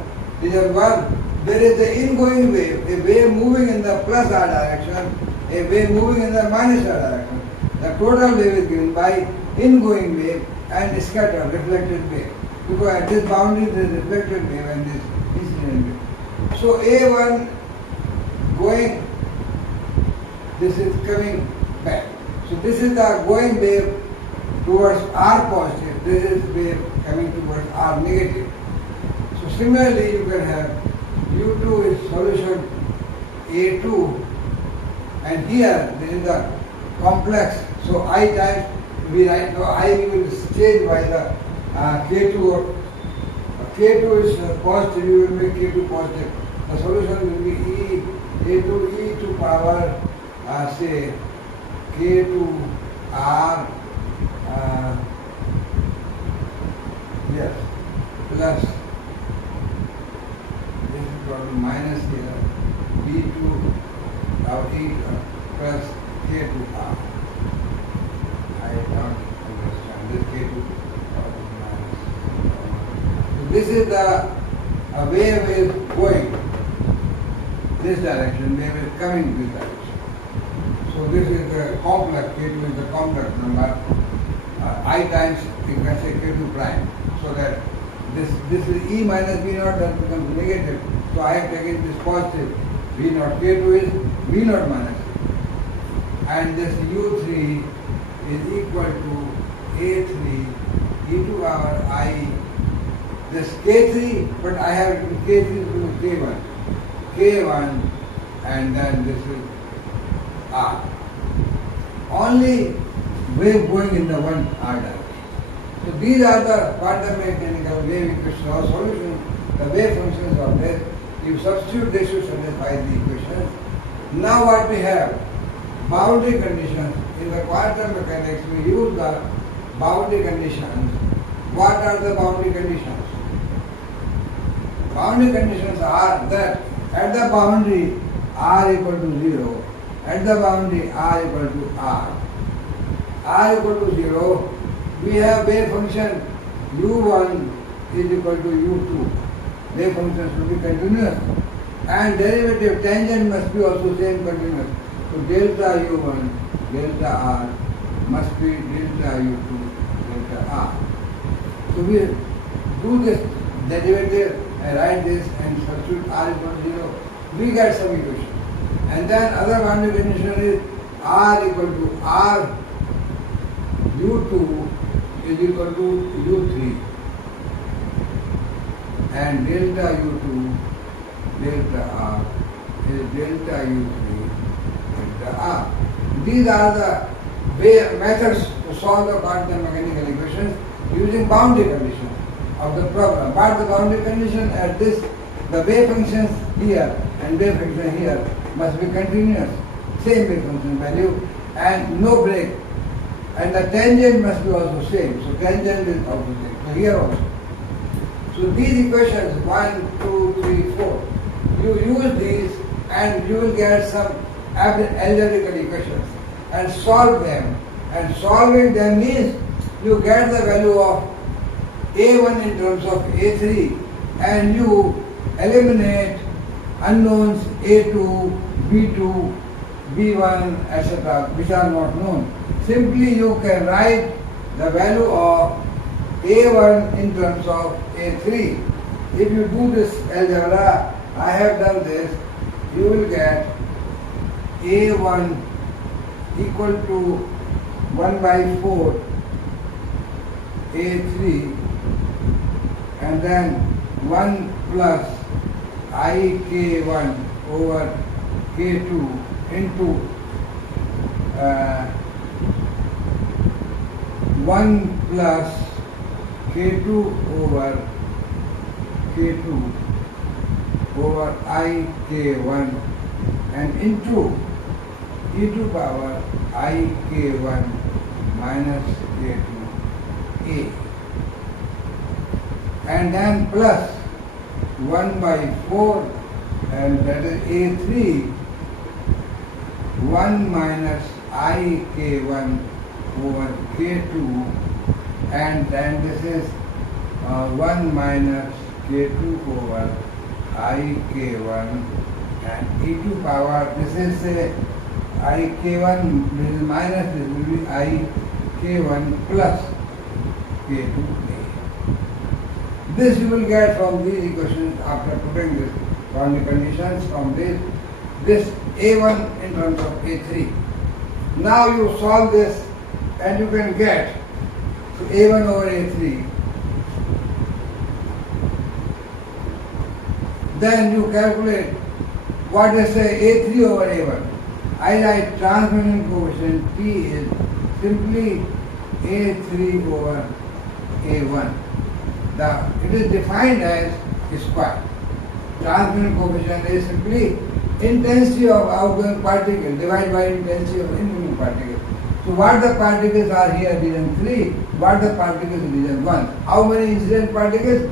is a one. There is the ingoing wave, a wave moving in the plus r direction, a wave moving in the minus r direction. The total wave is given by ingoing wave and scattered reflected wave. Because at this boundary there is reflected wave and this incident wave. So A1 going, this is coming back. So this is the going wave towards R positive, this is wave coming towards R negative. So similarly you can have U2 is solution A2 and here this is the complex. So I times we write, no, I will change by the K2 or K2 is positive, you will make K2 positive. The solution will be E, A2 e to power say K2 R yes plus this is going to be minus here B2 E plus K2 R. I don't understand this K2 minus. So this is the wave is going this direction, wave is coming this direction. So this is the complex, K2 is the complex number. I times you can say K2 prime. So that this is E minus V naught that becomes negative. So I have taken this positive V naught. K2 is V naught minus. And this U3 is equal to A3 e to power I. This K3, but I have written K3 to K1. K1 and then this is R. Only wave going in the one R direction. So these are the quantum mechanical wave equations or solutions, the wave functions of this. You substitute, they should satisfy the equations. Now what we have? Boundary conditions. In the quantum mechanics we use the boundary conditions. What are the boundary conditions? Boundary conditions are that at the boundary R equal to 0, at the boundary R equal to R equal to 0, we have wave function U1 is equal to U2. Wave function should be continuous. And derivative tangent must be also same continuous. So delta U1, delta R must be delta U2, delta R. So we do this derivative, I write this and substitute R equal to 0, we get some equation. And then other boundary condition is R equal to R, U2 is equal to U3 and delta U2, delta R is delta U3, delta R. These are the methods to solve the quantum mechanical equations using boundary conditions of the problem. But the boundary condition at this, the wave functions here and wave function here must be continuous, same wave function value and no break. And the tangent must be also same. So tangent is also same. So here also. So these equations 1, 2, 3, 4. You use these and you will get some algebraical equations and solve them. And solving them means you get the value of A1 in terms of A3 and you eliminate unknowns A2, B2, B1, etc. which are not known. Simply you can write the value of A1 in terms of A3. If you do this algebra, I have done this, you will get A1 equal to 1 by 4 A3 and then 1 plus ik1 over k2 into 1 plus k2 over k2 over ik1 and into e to power ik1 minus k2 a and then plus 1 by 4 and that is a3 1 minus ik1 over k2 and then this is 1 minus k2 over ik1 and e to power this is ik1 this is minus this will be ik1 plus k2a. This you will get from these equations after putting this boundary conditions from this a1 in terms of a3. Now you solve this and you can get a1 over a3. Then you calculate what is a3 over a1. I write transmission coefficient T is simply a3 over a1. It is defined as square. Transmission coefficient is simply intensity of outgoing particle divided by intensity of incoming particle. So what the particles are here region 3, what the particles in region 1. How many incident particles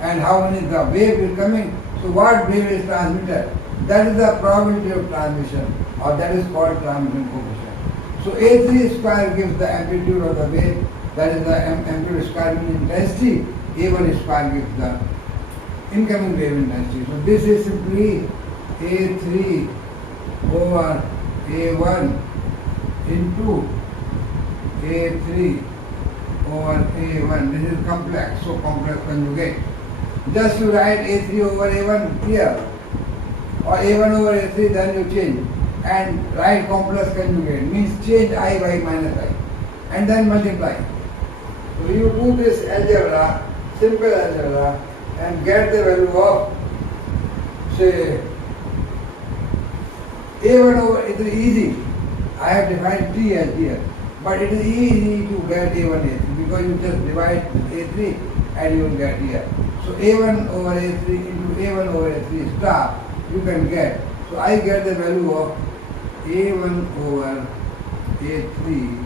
and how many the wave is coming. So what wave is transmitted. That is the probability of transmission or that is called transmission coefficient. So A3 square gives the amplitude of the wave, that is the amplitude square means intensity. A1 square gives the incoming wave intensity. So this is simply A3 over A1 into A3 over A1. This is complex, so complex conjugate. Just you write A3 over A1 here or A1 over A3, then you change and write complex conjugate means change I by minus I and then multiply. So you do this algebra, simple algebra and get the value of say A1 over, it is easy. I have defined T as here, but it is easy to get A1 A3 because you just divide A3 and you will get here. So A1 over A3 into A1 over A3 star you can get. So I get the value of A1 over A3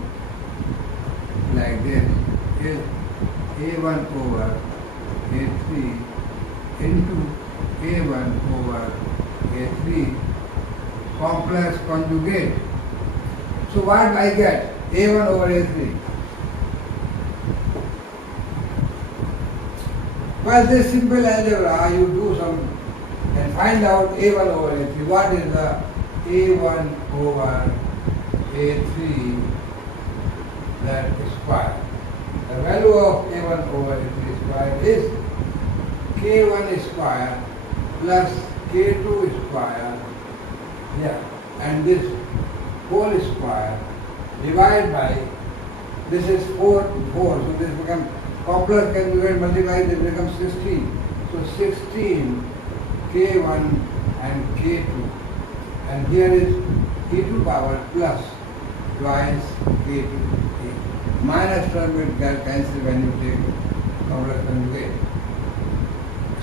like this is A1 over A3 into A1 over A3 complex conjugate. So what I get? A1 over A3. Well, this simple algebra you do some and find out A1 over A3. What is the A1 over A3 that is square? The value of A1 over A3 square is K1 square plus K2 square, yeah, and this whole square divided by, this is 4, so this becomes complex conjugate multiplied, this becomes 16. So 16 K1 and K2 and here is e to power plus twice K2. Minus term will get cancelled when you take complex conjugate.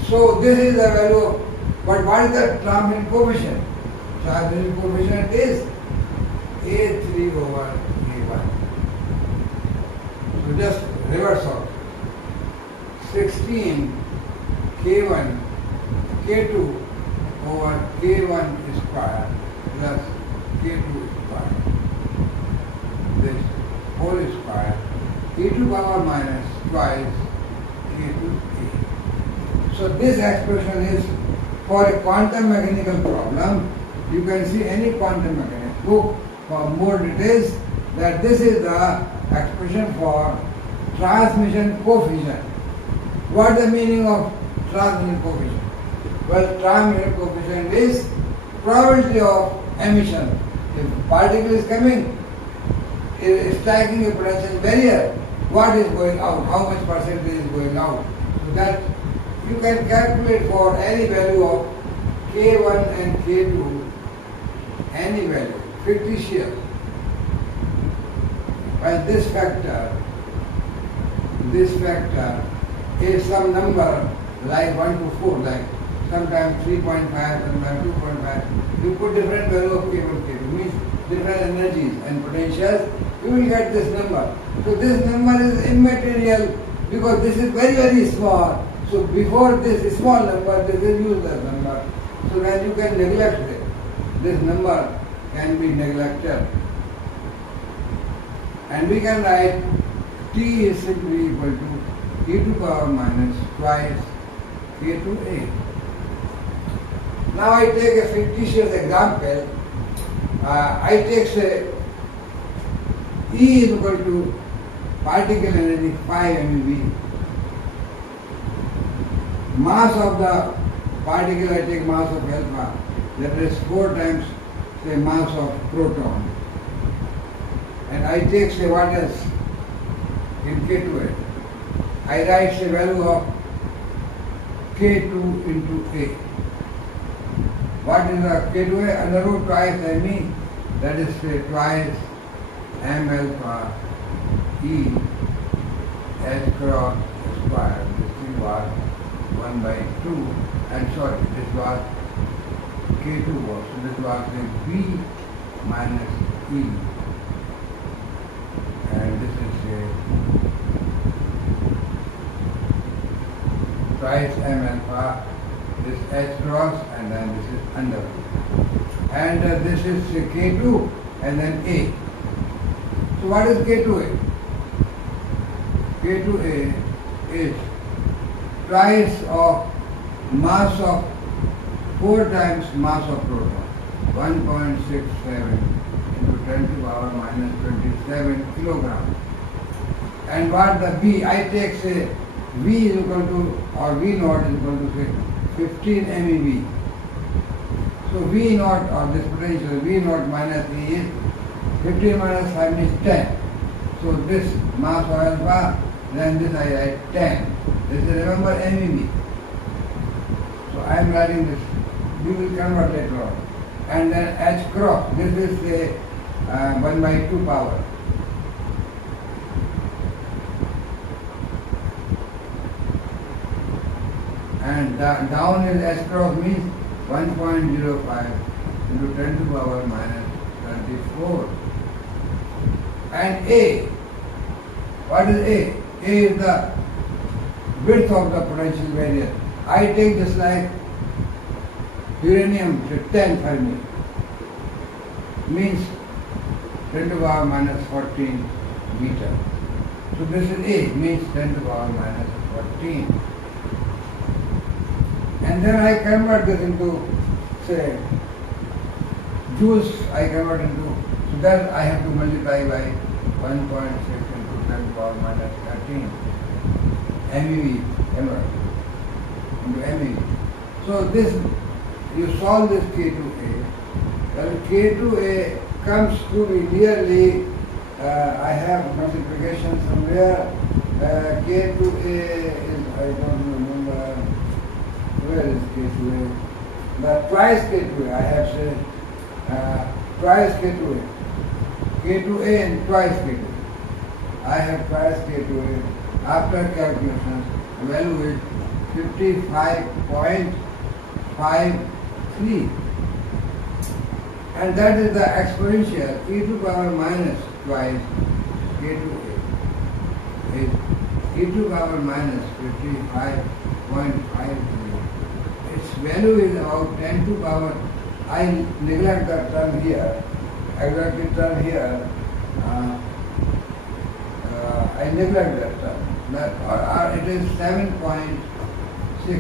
So this is the value of, but what is the transmission coefficient? Transmission coefficient is A3 over A1. So just reverse out. 16 K1 K2 over K1 square plus K2 square. This whole square e to power minus twice K2a. So this expression is for a quantum mechanical problem. You can see any quantum mechanics book for more details that this is the expression for transmission coefficient. What is the meaning of transmission coefficient? Well, transmission coefficient is probability of emission If particle is coming, striking a potential barrier, what is going out, how much percentage is going out. So that you can calculate for any value of K1 and K2, any value, fictitious. While this factor is some number like 1 to 4, like sometimes 3.5, sometimes 2.5. You put different value of K1, K2, means different energies and potentials, you will get this number. So this number is immaterial because this is very, very small. So before this small number, this is useless number. So then you can neglect it. This number can be neglected. And we can write T is simply equal to e to power minus twice K to A. Now I take a fictitious example. I take say E is equal to particle energy 5 MeV. Mass of the particle, I take mass of alpha, that is 4 times say mass of proton. And I take say what else in K2A. I write say value of K2 into A. What is the K2A? Under root twice ME, that is say twice M alpha E H cross square. This thing was 1 by 2, and sorry, this was K2 was, so this was the B minus E, and this is twice M alpha, this H cross, and then this is under root. And this is K2 and then A. So what is K2A? K2A is twice of mass of 4 times mass of proton, 1.67 into 10 to the power minus 27 kilograms. And what the B, I take say V is equal to, or V naught is equal to say 15 MeV. So V naught, or this potential V naught minus E is 15 minus 5 is 10. So this mass of alpha, then this I write 10. This is, remember, MeV. So I am writing this. We will convert later on. And then H cross, this is say 1 by 2 power. And down is H cross means 1.05 into 10 to the power minus 24. And A, what is A? A is the width of the potential barrier. I take this like uranium to 10 Fermi, means 10 to the power minus 14 meter. So this is A, means 10 to the power minus 14. And then I convert this into, say, joules, I convert into, so that I have to multiply by 1.6 into 10 to the power minus 13. MeV, into MeV. So this, you solve this K2A, well K2A comes to be nearly, I have multiplication somewhere, K2A is, I don't remember, where is K2A? The twice K2A, I have said, twice K2A. K2A and twice K2A. I have twice K2A. After calculations, the value is 55.53. And that is the exponential e to the power minus twice K2A. Is e to the power minus 55.53. Its value is about 10 to the power. I neglect the term here. Exactly term here. I neglect that term. That, it is 7.64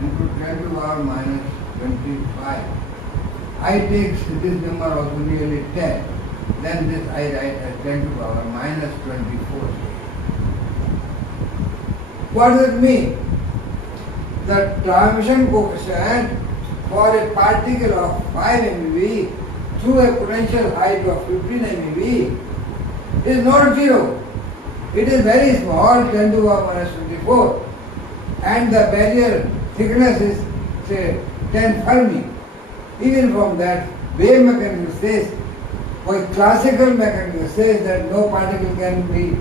into 10 to the power minus 25. I take this number also nearly 10. Then this I write as 10 to the power minus 24. What does it mean? The transmission coefficient for a particle of 5 MeV through a potential height of 15 MeV is not zero. It is very small, 10 to the power minus 24, and the barrier thickness is say 10 Fermi. Even from that, wave mechanics says, or classical mechanics says that no particle can be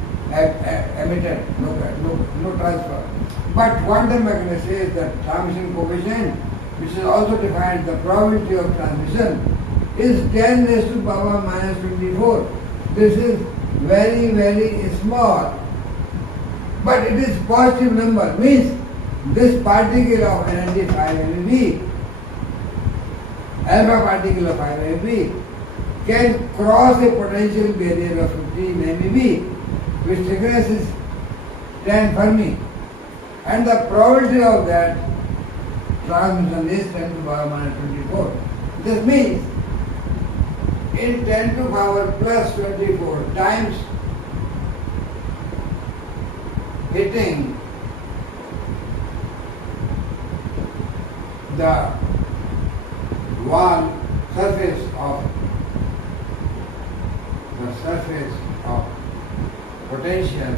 emitted, no transfer. But quantum mechanics says that transmission coefficient, which is also defined the probability of transmission, is 10 raised to power minus 24. This is very, very small. But it is positive number, means this particle of energy 5 MeV, alpha particle of 5 MeV, can cross a potential barrier of 15 MeV, which thickness is 10 Fermi. And the probability of that transmission is 10 to the power minus 24. This means in 10 to the power plus 24 times hitting the wall surface of potential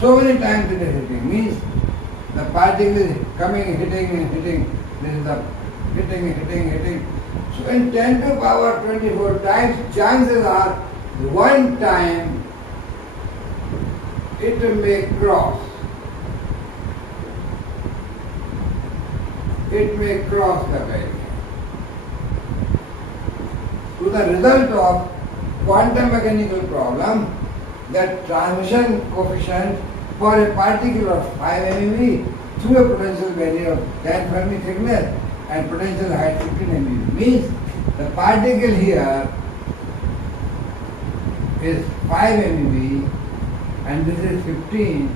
so many times it is hitting, means the particle is coming, hitting and hitting. This is the hitting. So in 10 to the power 24 times, chances are one time it may cross. It may cross the barrier. So the result of quantum mechanical problem, that transmission coefficient for a particle of 5 MeV through a potential barrier of 10 Fermi thickness and potential height 15 MeV means the particle here is 5 MeV and this is 15.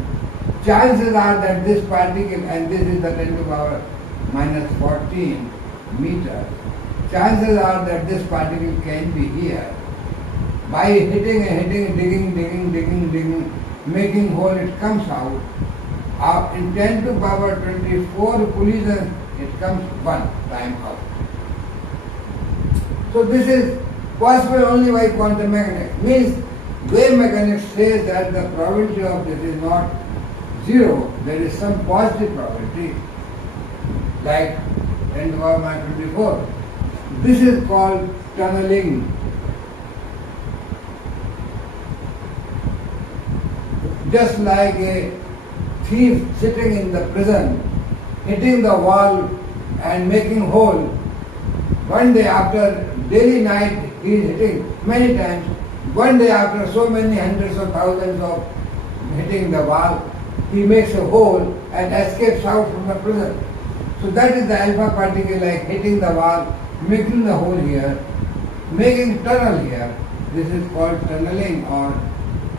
Chances are that this particle, and this is the 10 to the power minus 14 meters, chances are that this particle can be here. By hitting and hitting, digging, making hole, it comes out. In 10 to the power 24 collision, it comes one time out. So this is possible only by quantum mechanics. Means wave mechanics says that the probability of this is not zero. There is some positive probability, like 10 to the power minus 24. This is called tunneling. Just like a thief sitting in the prison, hitting the wall and making hole. One day after daily night he is hitting many times. One day after so many hundreds of thousands of hitting the wall, he makes a hole and escapes out from the prison. So that is the alpha particle, like hitting the wall, making the hole here, making tunnel here. This is called tunneling or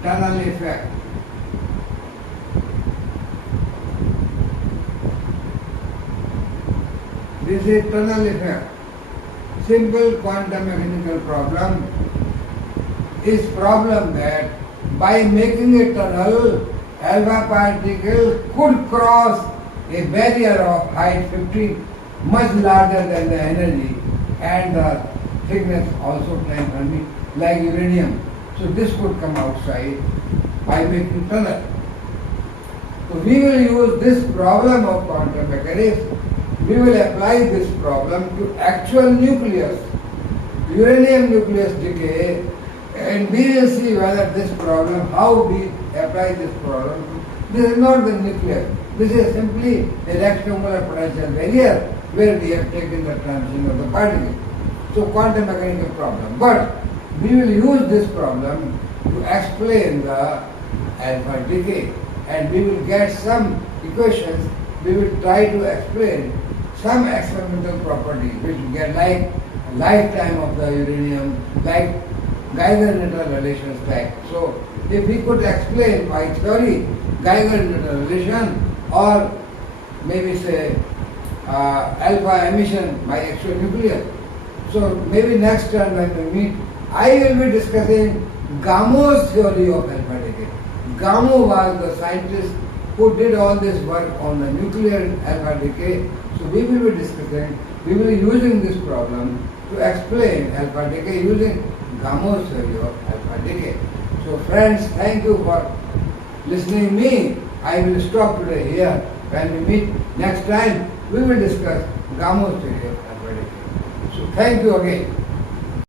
tunnel effect. This is tunnel effect. Simple quantum mechanical problem is problem that by making a tunnel, alpha particle could cross a barrier of height 15 much larger than the energy and the thickness also 10 Fermi, like uranium. So this could come outside by making tunnel. So we will use this problem of quantum mechanics. We will apply this problem to actual nucleus, uranium nucleus decay, and we will see whether this problem, how we apply this problem. This is not the nucleus. This is simply a rectangular potential barrier where we have taken the transition of the particle. So quantum mechanical problem. But we will use this problem to explain the alpha decay, and we will get some equations. We will try to explain some experimental properties which we get, like lifetime of the uranium, like Geiger-Nettel relations type. So if we could explain by theory Geiger-Nettel relation, or maybe say alpha emission by actual nucleus. So maybe next time when we meet, I will be discussing Gamo's theory of alpha decay. Gamo was the scientist who did all this work on the nuclear alpha decay. So we will be discussing, we will be using this problem to explain alpha decay using Gamow theory of alpha decay. So friends, thank you for listening me. I will stop today here. When we meet next time, we will discuss Gamow theory of alpha decay. So thank you again.